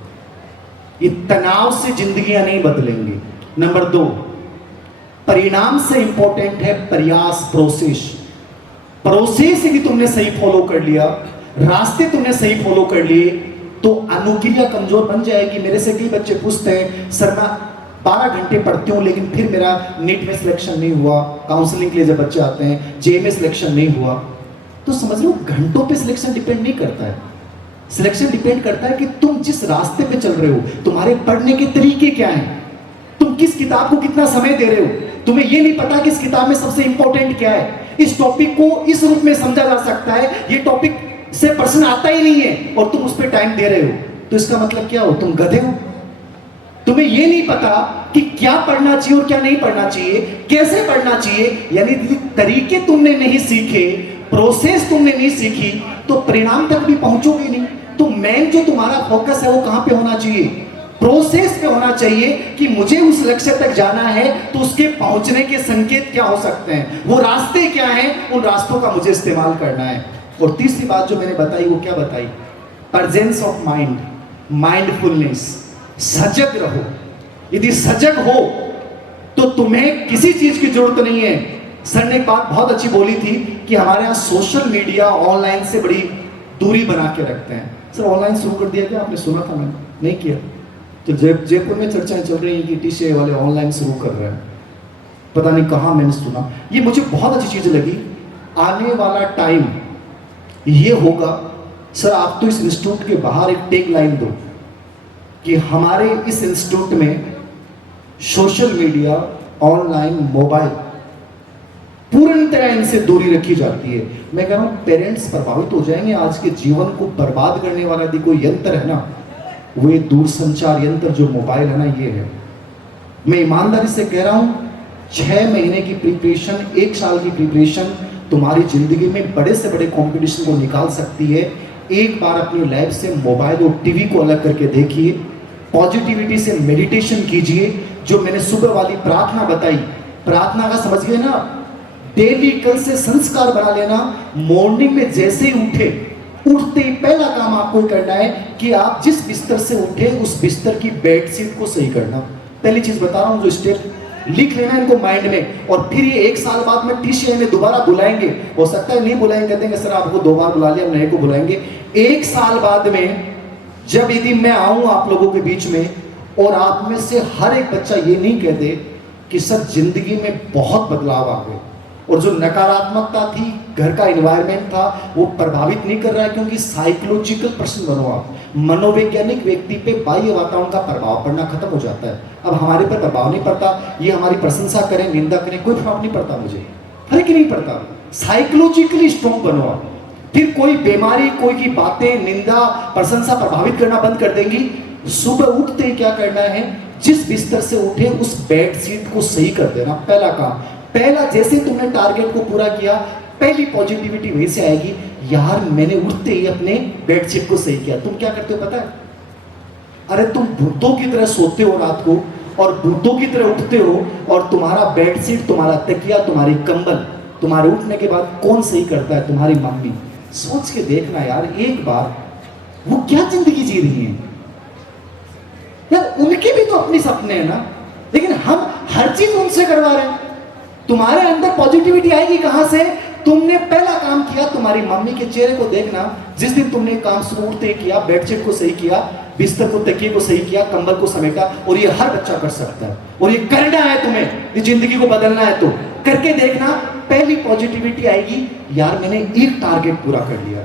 ये तनाव से जिंदगियां नहीं बदलेंगी। नंबर 2, परिणाम से इंपॉर्टेंट है प्रयास, प्रोसेस यदि तुमने सही फॉलो कर लिया, रास्ते तुमने सही फॉलो कर लिए, तो अनुक्रिया कमजोर बन जाएगी। मेरे से कई बच्चे पूछते हैं सर मैं 12 घंटे पढ़ती हूँ लेकिन फिर मेरा नीट में सिलेक्शन नहीं हुआ, काउंसलिंग के लिए जब बच्चे आते हैं JEE में सिलेक्शन नहीं हुआ। तो समझ लो घंटों पे सिलेक्शन डिपेंड नहीं करता है। सिलेक्शन डिपेंड करता है कि तुम जिस रास्ते पे चल रहे हो, तुम्हारे पढ़ने के तरीके क्या हैं, तुम किस किताब को कितना समय दे रहे हो। तुम्हें ये नहीं पता कि इस किताब में सबसे इंपॉर्टेंट क्या है, इस टॉपिक को इस रूप में समझा जा सकता है, ये टॉपिक से प्रश्न आता ही नहीं है और तुम उस पर टाइम दे रहे हो, तो इसका मतलब क्या हो? तुम गधे हो। तुम्हें ये नहीं पता कि क्या पढ़ना चाहिए और क्या नहीं पढ़ना चाहिए, कैसे पढ़ना चाहिए, यानी तरीके तुमने नहीं सीखे, प्रोसेस तुमने नहीं सीखी, तो परिणाम तक भी पहुंचोगे नहीं। तो मेन जो तुम्हारा फोकस है वो कहां पे होना चाहिए? प्रोसेस पे होना चाहिए कि मुझे उस लक्ष्य तक जाना है तो उसके पहुंचने के संकेत क्या हो सकते हैं, वो रास्ते क्या हैं, उन रास्तों का मुझे इस्तेमाल करना है। और तीसरी बात जो मैंने बताई वो क्या बताई, प्रेजेंस ऑफ माइंड, माइंडफुलनेस, सजग रहो। यदि सजग हो तो तुम्हें किसी चीज की जरूरत नहीं है। सर ने एक बात बहुत अच्छी बोली थी कि हमारे यहाँ सोशल मीडिया ऑनलाइन से बड़ी दूरी बना के रखते हैं। सर ऑनलाइन शुरू कर दिया क्या? आपने सुना था? मैंने नहीं किया। तो जयपुर में चर्चाएं चल रही हैं कि टीसीए वाले ऑनलाइन शुरू कर रहे हैं, पता नहीं कहाँ मैंने सुना। ये मुझे बहुत अच्छी चीज लगी। आने वाला टाइम ये होगा, सर आप तो इस इंस्टीट्यूट के बाहर एक टेक लाइन दो कि हमारे इस इंस्टीट्यूट में सोशल मीडिया, ऑनलाइन, मोबाइल पूरी तरह इनसे दूरी रखी जाती है। मैं कह रहा हूं पेरेंट्स प्रभावित हो जाएंगे। आज के जीवन को बर्बाद करने वाला यदि कोई यंत्र है ना, वो ये दूरसंचार यंत्र जो मोबाइल है ना, ये है। मैं ईमानदारी से कह रहा हूं 6 महीने की प्रिपरेशन, 1 साल की प्रिपरेशन तुम्हारी जिंदगी में बड़े से बड़े कंपटीशन को निकाल सकती है। एक बार अपनी लाइफ से मोबाइल और टीवी को अलग करके देखिए, पॉजिटिविटी से मेडिटेशन कीजिए। जो मैंने सुबह वाली प्रार्थना बताई, प्रार्थना का समझ गए ना, डेली कल से संस्कार बना लेना। मॉर्निंग में जैसे ही उठते ही पहला काम आपको करना है कि आप जिस बिस्तर से उठे उस बिस्तर की बेडशीट को सही करना। पहली चीज बता रहा हूं, जो स्टेप लिख लेना इनको माइंड में। और फिर ये 1 साल बाद में टीसीआई में दोबारा बुलाएंगे, हो सकता है नहीं बुलाएंगे, कहते हैं सर आपको 2 बार बुला लिया, नए को बुलाएंगे। 1 साल बाद में जब यदि मैं आऊं आप लोगों के बीच में और आप में से हर एक बच्चा ये नहीं कहते कि सर जिंदगी में बहुत बदलाव आ गए, और जो नकारात्मकता थी, घर का एनवायरनमेंट था, वो प्रभावित नहीं कर रहा है, क्योंकि साइकोलॉजिकल पर्सन बनो आप। मनोवैज्ञानिक व्यक्ति पे बाह्य वातावरण का प्रभाव पड़ना खत्म हो जाता है। अब हमारे पर प्रभाव नहीं पड़ता, ये हमारी प्रशंसा करें, निंदा करें, कोई प्रभाव नहीं पड़ता, मुझे फर्क ही नहीं पड़ता। साइकोलॉजिकली स्ट्रॉन्ग बनो आप। फिर कोई बीमारी, कोई की बातें, निंदा, प्रशंसा प्रभावित करना बंद कर देंगी। सुबह उठते ही क्या करना है, जिस बिस्तर से उठे उस बेडशीट को सही कर देना, पहला काम। पहला जैसे तुमने टारगेट को पूरा किया, पहली पॉजिटिविटी वहीं से आएगी, यार मैंने उठते ही अपने बेडशीट को सही किया। तुम क्या करते हो पता है? अरे तुम भूतों की तरह सोते हो रात को और भूतों की तरह उठते हो, और तुम्हारा बेडशीट, तुम्हारा तकिया, तुम्हारी कंबल तुम्हारे उठने के बाद कौन सही करता है? तुम्हारी मम्मी। सोच के देखना यार एक बार, वो क्या जिंदगी जी रही है यार। उनके भी तो अपने सपने हैं ना, लेकिन हम हर चीज उनसे करवा रहे हैं। तुम्हारे अंदर पॉजिटिविटी आएगी कहां से? तुमने पहला काम किया, तुम्हारी मम्मी के चेहरे को देखना। जिस दिन तुमने काम शुरू उठते किया, बेडशीट को सही किया, बिस्तर को, तकिए को सही किया, कंबल को समेटा, और ये हर बच्चा कर सकता है, और ये करना है तुम्हें, ये जिंदगी को बदलना है तो करके देखना। पहली पॉजिटिविटी आएगी, यार मैंने एक टारगेट पूरा कर लिया।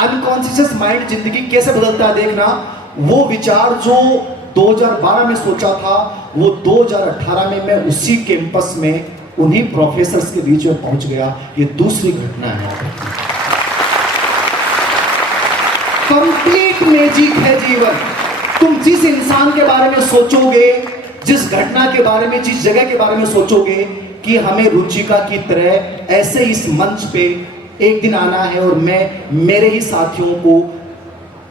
अनकॉन्शियस माइंड जिंदगी कैसे बदलता है देखना। वो विचार जो 2012 में सोचा था, वो 2018 में मैं उसी कैंपस में उन्हीं प्रोफेसर्स के बीच में पहुंच गया। ये दूसरी घटना है। कंप्लीट मैजिक है जीवन। तुम जिस इंसान के बारे में सोचोगे, जिस घटना के बारे में, जिस जगह के बारे में सोचोगे कि हमें रुचिका की तरह ऐसे इस मंच पे एक दिन आना है और मैं मेरे ही साथियों को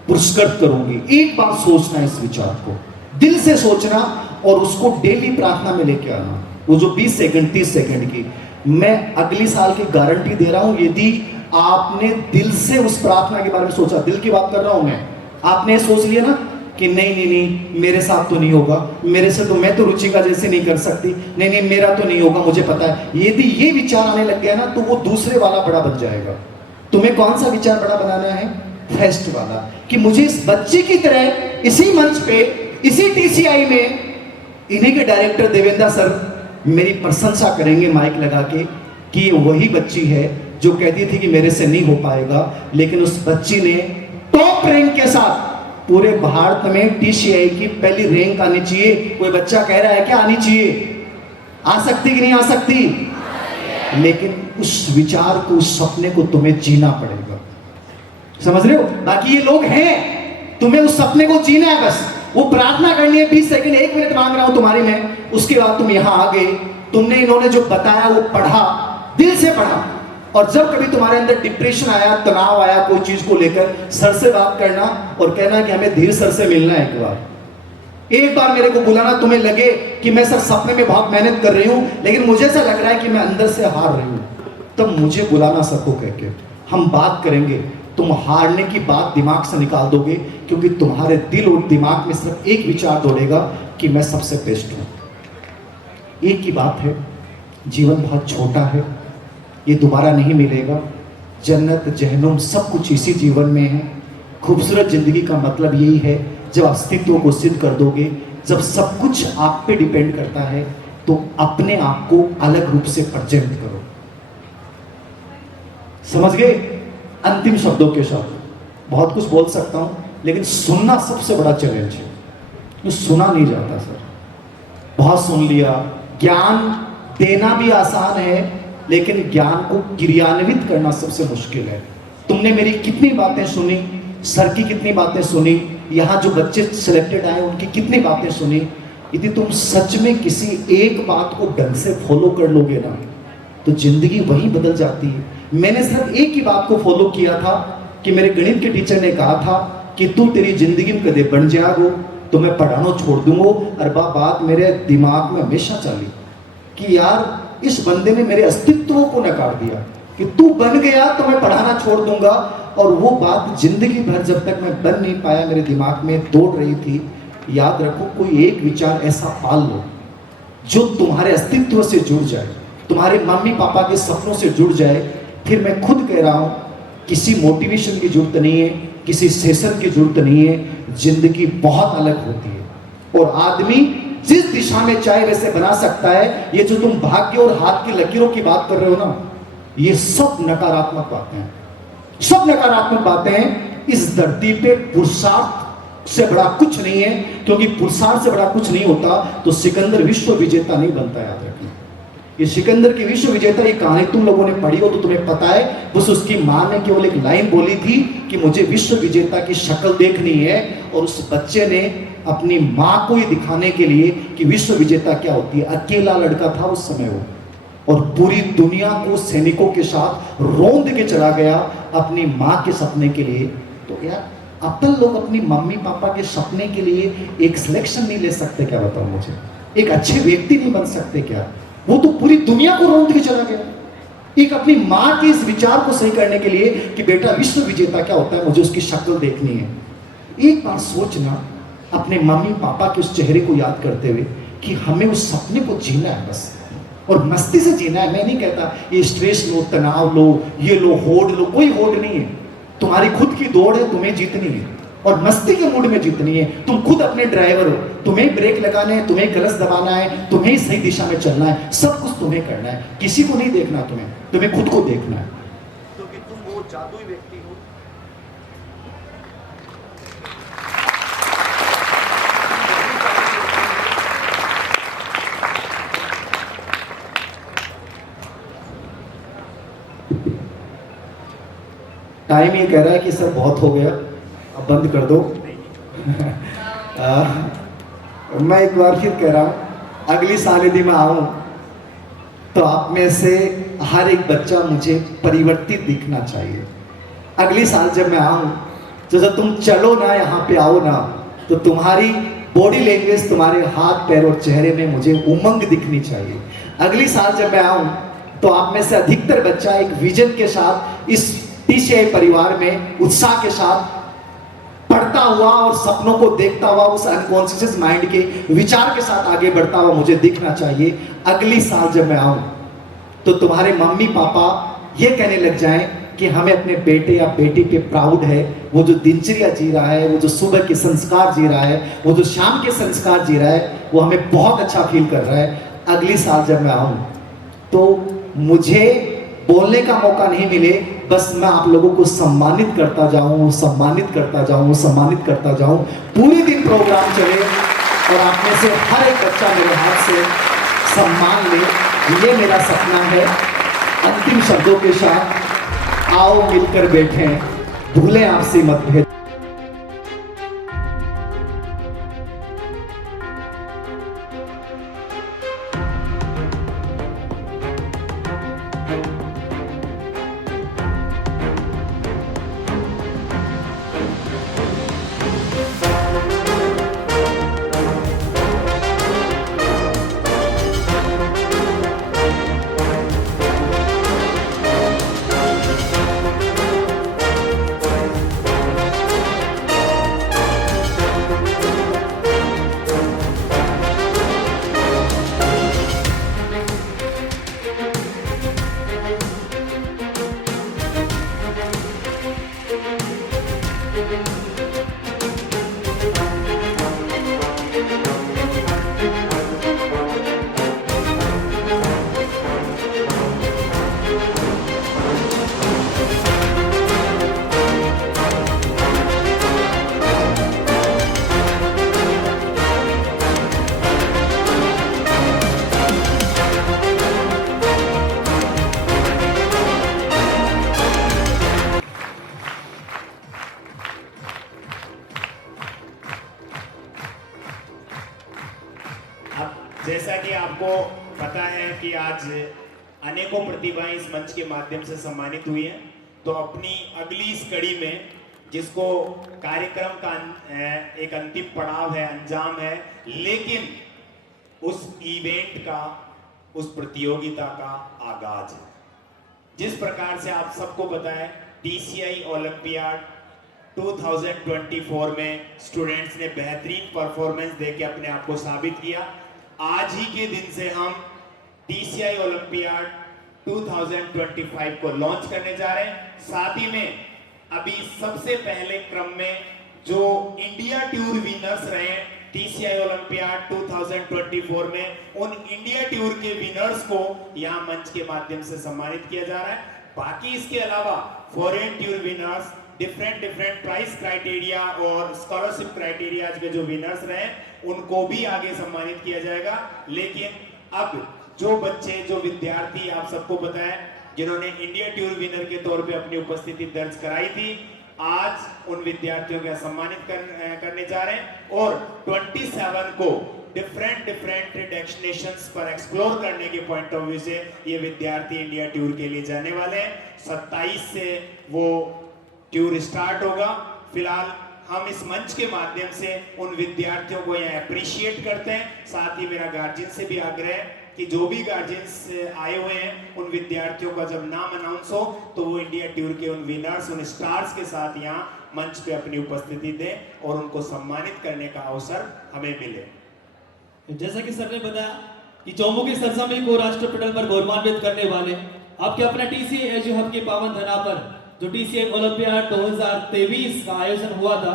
पुरस्कृत करूंगी, एक बार सोचना, इस विचार को दिल से सोचना और उसको डेली प्रार्थना में लेके आना। वो जो 20 सेकंड 30 सेकंड की, मैं अगली साल की गारंटी दे रहा हूं, यदि आपने दिल से उस प्रार्थना के बारे में सोचा, दिल की बात कर रहा हूं मैं, आपने सोच लिया ना कि नहीं नहीं नहीं मेरे साथ तो नहीं होगा, मेरे से तो, मैं तो रुचिका जैसे नहीं कर सकती, नहीं नहीं मेरा तो नहीं होगा, मुझे पता है। यदि ये विचार आने लग गया ना, तो वो दूसरे वाला बड़ा बन जाएगा। तुम्हें कौन सा विचार बड़ा बनाना है? फर्स्ट वाला, कि मुझे इस बच्चे की तरह इसी मंच पे, इसी टीसीआई में, इन्हीं के डायरेक्टर देवेंद्र सर मेरी प्रशंसा करेंगे माइक लगा के कि ये वही बच्ची है जो कहती थी कि मेरे से नहीं हो पाएगा, लेकिन उस बच्ची ने टॉप रैंक के साथ पूरे भारत में टीसीआई की पहली रैंक आनी चाहिए। कोई बच्चा कह रहा है क्या आनी चाहिए? आ सकती कि नहीं आ सकती? लेकिन उस विचार को, उस सपने को तुम्हें जीना पड़ेगा। समझ रहे हो? बाकी ये लोग हैं, तुम्हें उस सपने को जीना है बस। वो प्रार्थना करनी है, 20 सेकंड 1 मिनट मांग रहा हूं तुम्हारी मैं, उसके बाद तुम यहां आ गए, तुमने इन्होंने जो बताया वो पढ़ा, दिल से पढ़ा, और जब कभी तुम्हारे अंदर डिप्रेशन आया, तनाव आया कोई चीज को लेकर, सर से बात करना और कहना कि हमें धीर सर से मिलना है एक बार। एक बार मेरे को बुलाना, तुम्हें लगे कि मैं सर सपने में बहुत मेहनत कर रही हूं लेकिन मुझे ऐसा लग रहा है कि मैं अंदर से हार रही हूं, तब मुझे बुलाना सबको कह के हम बात करेंगे। तुम हारने की बात दिमाग से निकाल दोगे क्योंकि तुम्हारे दिल और दिमाग में सिर्फ एक विचार दौड़ेगा कि मैं सबसे बेस्ट हूं। एक ही बात है, जीवन बहुत छोटा है, ये दोबारा नहीं मिलेगा। जन्नत जहन्नुम सब कुछ इसी जीवन में है। खूबसूरत जिंदगी का मतलब यही है, जब अस्तित्व को सिद्ध कर दोगे, जब सब कुछ आप पे डिपेंड करता है तो अपने आप को अलग रूप से प्रेजेंट करो। समझ गए? अंतिम शब्दों के साथ बहुत कुछ बोल सकता हूं लेकिन सुनना सबसे बड़ा चैलेंज है। तो सुना नहीं जाता सर, बहुत सुन लिया। ज्ञान देना भी आसान है लेकिन ज्ञान को क्रियान्वित करना सबसे मुश्किल है। तुमने मेरी कितनी बातें सुनी, सर की कितनी बातें सुनी, यहाँ जो बच्चे सिलेक्टेड आए उनकी कितनी बातें सुनी, यदि तुम सच में किसी एक बात को ढंग से फॉलो कर लोगे ना तो जिंदगी वही बदल जाती है। मैंने सिर्फ एक ही बात को फॉलो किया था कि मेरे गणित के टीचर ने कहा था कि तू तेरी जिंदगी में कदे बन जाएगो तो मैं पढ़ाना छोड़ दूंगा। और बात मेरे दिमाग में हमेशा चली कि यार इस बंदे ने मेरे अस्तित्व को नकार दिया कि तू बन गया तो मैं पढ़ाना छोड़ दूंगा। और वो बात जिंदगी भर जब तक मैं बन नहीं पाया मेरे दिमाग में दौड़ रही थी। याद रखो, कोई एक विचार ऐसा पाल लो जो तुम्हारे अस्तित्व से जुड़ जाए, तुम्हारे मम्मी पापा के सपनों से जुड़ जाए। फिर मैं खुद कह रहा हूं, किसी मोटिवेशन की जरूरत नहीं है, किसी सेशन की जरूरत नहीं है। जिंदगी बहुत अलग होती है और आदमी जिस दिशा में चाहे वैसे बना सकता है। ये जो तुम भाग्य और हाथ की लकीरों की बात कर रहे हो ना, ये सब नकारात्मक बातें हैं, सब नकारात्मक बातें हैं। इस धरती पे पुरुषार्थ से बड़ा कुछ नहीं है, क्योंकि पुरुषार्थ से बड़ा कुछ नहीं होता तो सिकंदर विश्व विजेता नहीं बनता। याद रखना, ये सिकंदर की विश्व विजेता की कहानी तुम लोगों ने पढ़ी हो तो तुम्हें पता है। बस उसकी मां ने केवल एक लाइन बोली थी कि मुझे विश्व विजेता की शक्ल देखनी है, और उस बच्चे ने अपनी मां को ही दिखाने के लिए कि विश्व विजेता क्या होती है। अकेला लड़का था उस समय वो, और पूरी दुनिया को सैनिकों के साथ रौंद के चला गया अपनी मां के सपने के लिए। तो यार अपन लोग अपनी मम्मी पापा के सपने के लिए एक सिलेक्शन नहीं ले सकते क्या? बताओ मुझे, एक अच्छे व्यक्ति नहीं बन सकते क्या? वो तो पूरी दुनिया को रौंद के चला गया एक अपनी मां के इस विचार को सही करने के लिए कि बेटा विश्व विजेता क्या होता है, मुझे उसकी शक्ल देखनी है। एक बार सोचना अपने मम्मी पापा के उस चेहरे को याद करते हुए कि हमें उस सपने को जीना है बस, और मस्ती से जीना है। मैं नहीं कहता ये स्ट्रेस लो, तनाव लो, ये लो, होड़ लो, कोई होड़ नहीं है। तुम्हारी खुद की दौड़ है, तुम्हें जीतनी है और मस्ती के मूड में जीतनी है। तुम खुद अपने ड्राइवर हो, तुम्हें ब्रेक लगाना है, तुम्हें क्लच दबाना है, तुम्हें सही दिशा में चलना है, सब कुछ तुम्हें करना है। किसी को नहीं देखना, तुम्हें खुद को देखना है। क्योंकि तुम वो जादुई व्यक्ति हो। टाइम ये कह रहा है कि सर बहुत हो गया, अब बंद कर दो। मैं एक बार फिर कह रहा हूँ, अगली साल यदि मैं आऊँ तो आप में से हर एक बच्चा मुझे परिवर्तित दिखना चाहिए। अगली साल जब मैं आऊँ तो जब तुम चलो ना, यहाँ पे आओ ना, तो तुम्हारी बॉडी लैंग्वेज, तुम्हारे हाथ पैर और चेहरे में मुझे उमंग दिखनी चाहिए। अगली साल जब मैं आऊँ तो आप में से अधिकतर बच्चा एक विजन के साथ इस TCI परिवार में उत्साह के साथ पढ़ता हुआ और सपनों को देखता हुआ उस अनकॉन्शियस माइंड के विचार के साथ आगे बढ़ता हुआ मुझे दिखना चाहिए। अगली साल जब मैं आऊं तो तुम्हारे मम्मी पापा ये कहने लग जाएं कि हमें अपने बेटे या बेटी पे प्राउड है। वो जो दिनचर्या जी रहा है, वो जो सुबह के संस्कार जी रहा है, वो जो शाम के संस्कार जी रहा है, वो हमें बहुत अच्छा फील कर रहा है। अगली साल जब मैं आऊं तो मुझे बोलने का मौका नहीं मिले, बस मैं आप लोगों को सम्मानित करता जाऊं, सम्मानित करता जाऊं, सम्मानित करता जाऊं। पूरे दिन प्रोग्राम चले और आप में से हर एक बच्चा मेरे हाथ से सम्मान ले। ये मेरा सपना है। अंतिम शब्दों के साथ आओ मिलकर बैठें, भूलें आपसी मतभेद। जैसा कि आपको पता है कि आज अनेकों प्रतिभाएं इस मंच के माध्यम से सम्मानित हुई हैं, तो अपनी अगली इस कड़ी में जिसको कार्यक्रम का एक अंतिम पड़ाव है, अंजाम है, लेकिन उस इवेंट का, उस प्रतियोगिता का आगाज है। जिस प्रकार से आप सबको पता है टीसीआई ओलंपियाड 2024 में स्टूडेंट्स ने बेहतरीन परफॉर्मेंस देके अपने आप को साबित किया। आज ही के दिन से हम टीसीआई ओलंपियाड 2025 को लॉन्च करने जा रहे हैं। साथ ही में अभी सबसे पहले क्रम में जो इंडिया टूर विनर्स रहे टीसीआई ओलंपियाड 2024 में, उन इंडिया टूर के विनर्स को यहां मंच के माध्यम से सम्मानित किया जा रहा है। बाकी इसके अलावा foreign tour winners, different price criteria और स्कॉलरशिप क्राइटेरिया के जो विनर्स रहे उनको भी आगे सम्मानित किया जाएगा। लेकिन अब जो बच्चे, जो विद्यार्थी, आप सबको पता है जिन्होंने इंडिया टूर विनर के तौर पे अपनी उपस्थिति दर्ज कराई थी, आज उन विद्यार्थियों का सम्मानित करने जा रहे हैं। और 27 को डिफरेंट डेस्टिनेशंस पर एक्सप्लोर करने के पॉइंट ऑफ व्यू से ये विद्यार्थी इंडिया टूर के लिए जाने वाले हैं। 27 से वो टूर स्टार्ट होगा। फिलहाल हम इस मंच के माध्यम से उन विद्यार्थियों को यहाँ अप्रिशिएट करते हैं। साथ ही मेरा गार्जियन से भी आग्रह है कि जो भी गार्जियंस आए हुए हैं उन विद्यार्थियों का जब नाम अनाउंस हो तो वो इंडिया टूर के उन विनर्स, उन स्टार्स के साथ यहाँ मंच पे अपनी उपस्थिति दें और उनको सम्मानित करने का अवसर हमें मिले। जैसा कि सर ने बताया कि चौमुखी सरसामी को राष्ट्र पटल पर गौरवान्वित करने वाले आपके अपना टीसीआई एजू हब के पावन धरा पर जो टीसीआई ओलंपियाड 2023 का आयोजन हुआ था,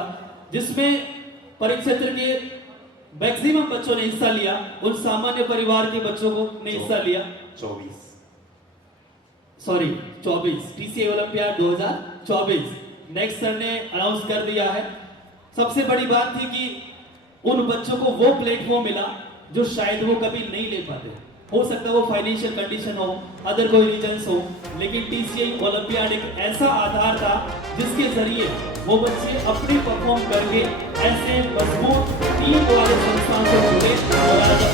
जिसमें परिक्षेत्र के मैक्सिमम बच्चों ने हिस्सा लिया, उन सामान्य परिवार के बच्चों को ने हिस्सा लिया। 24 टीसीआई ओलंपियाड 2024 नेक्स्ट सर ने अनाउंस कर दिया है। सबसे बड़ी बात थी कि उन बच्चों को वो प्लेटफॉर्म मिला जो शायद वो कभी नहीं ले पाते। हो सकता है वो फाइनेंशियल कंडीशन हो, अदर कोई रीजंस हो, लेकिन टीसीआई ओलंपियाड एक ऐसा आधार था जिसके जरिए वो बच्चे अपनी परफॉर्म करके ऐसे मजबूत टीम वाले संस्थान से जुड़े और आज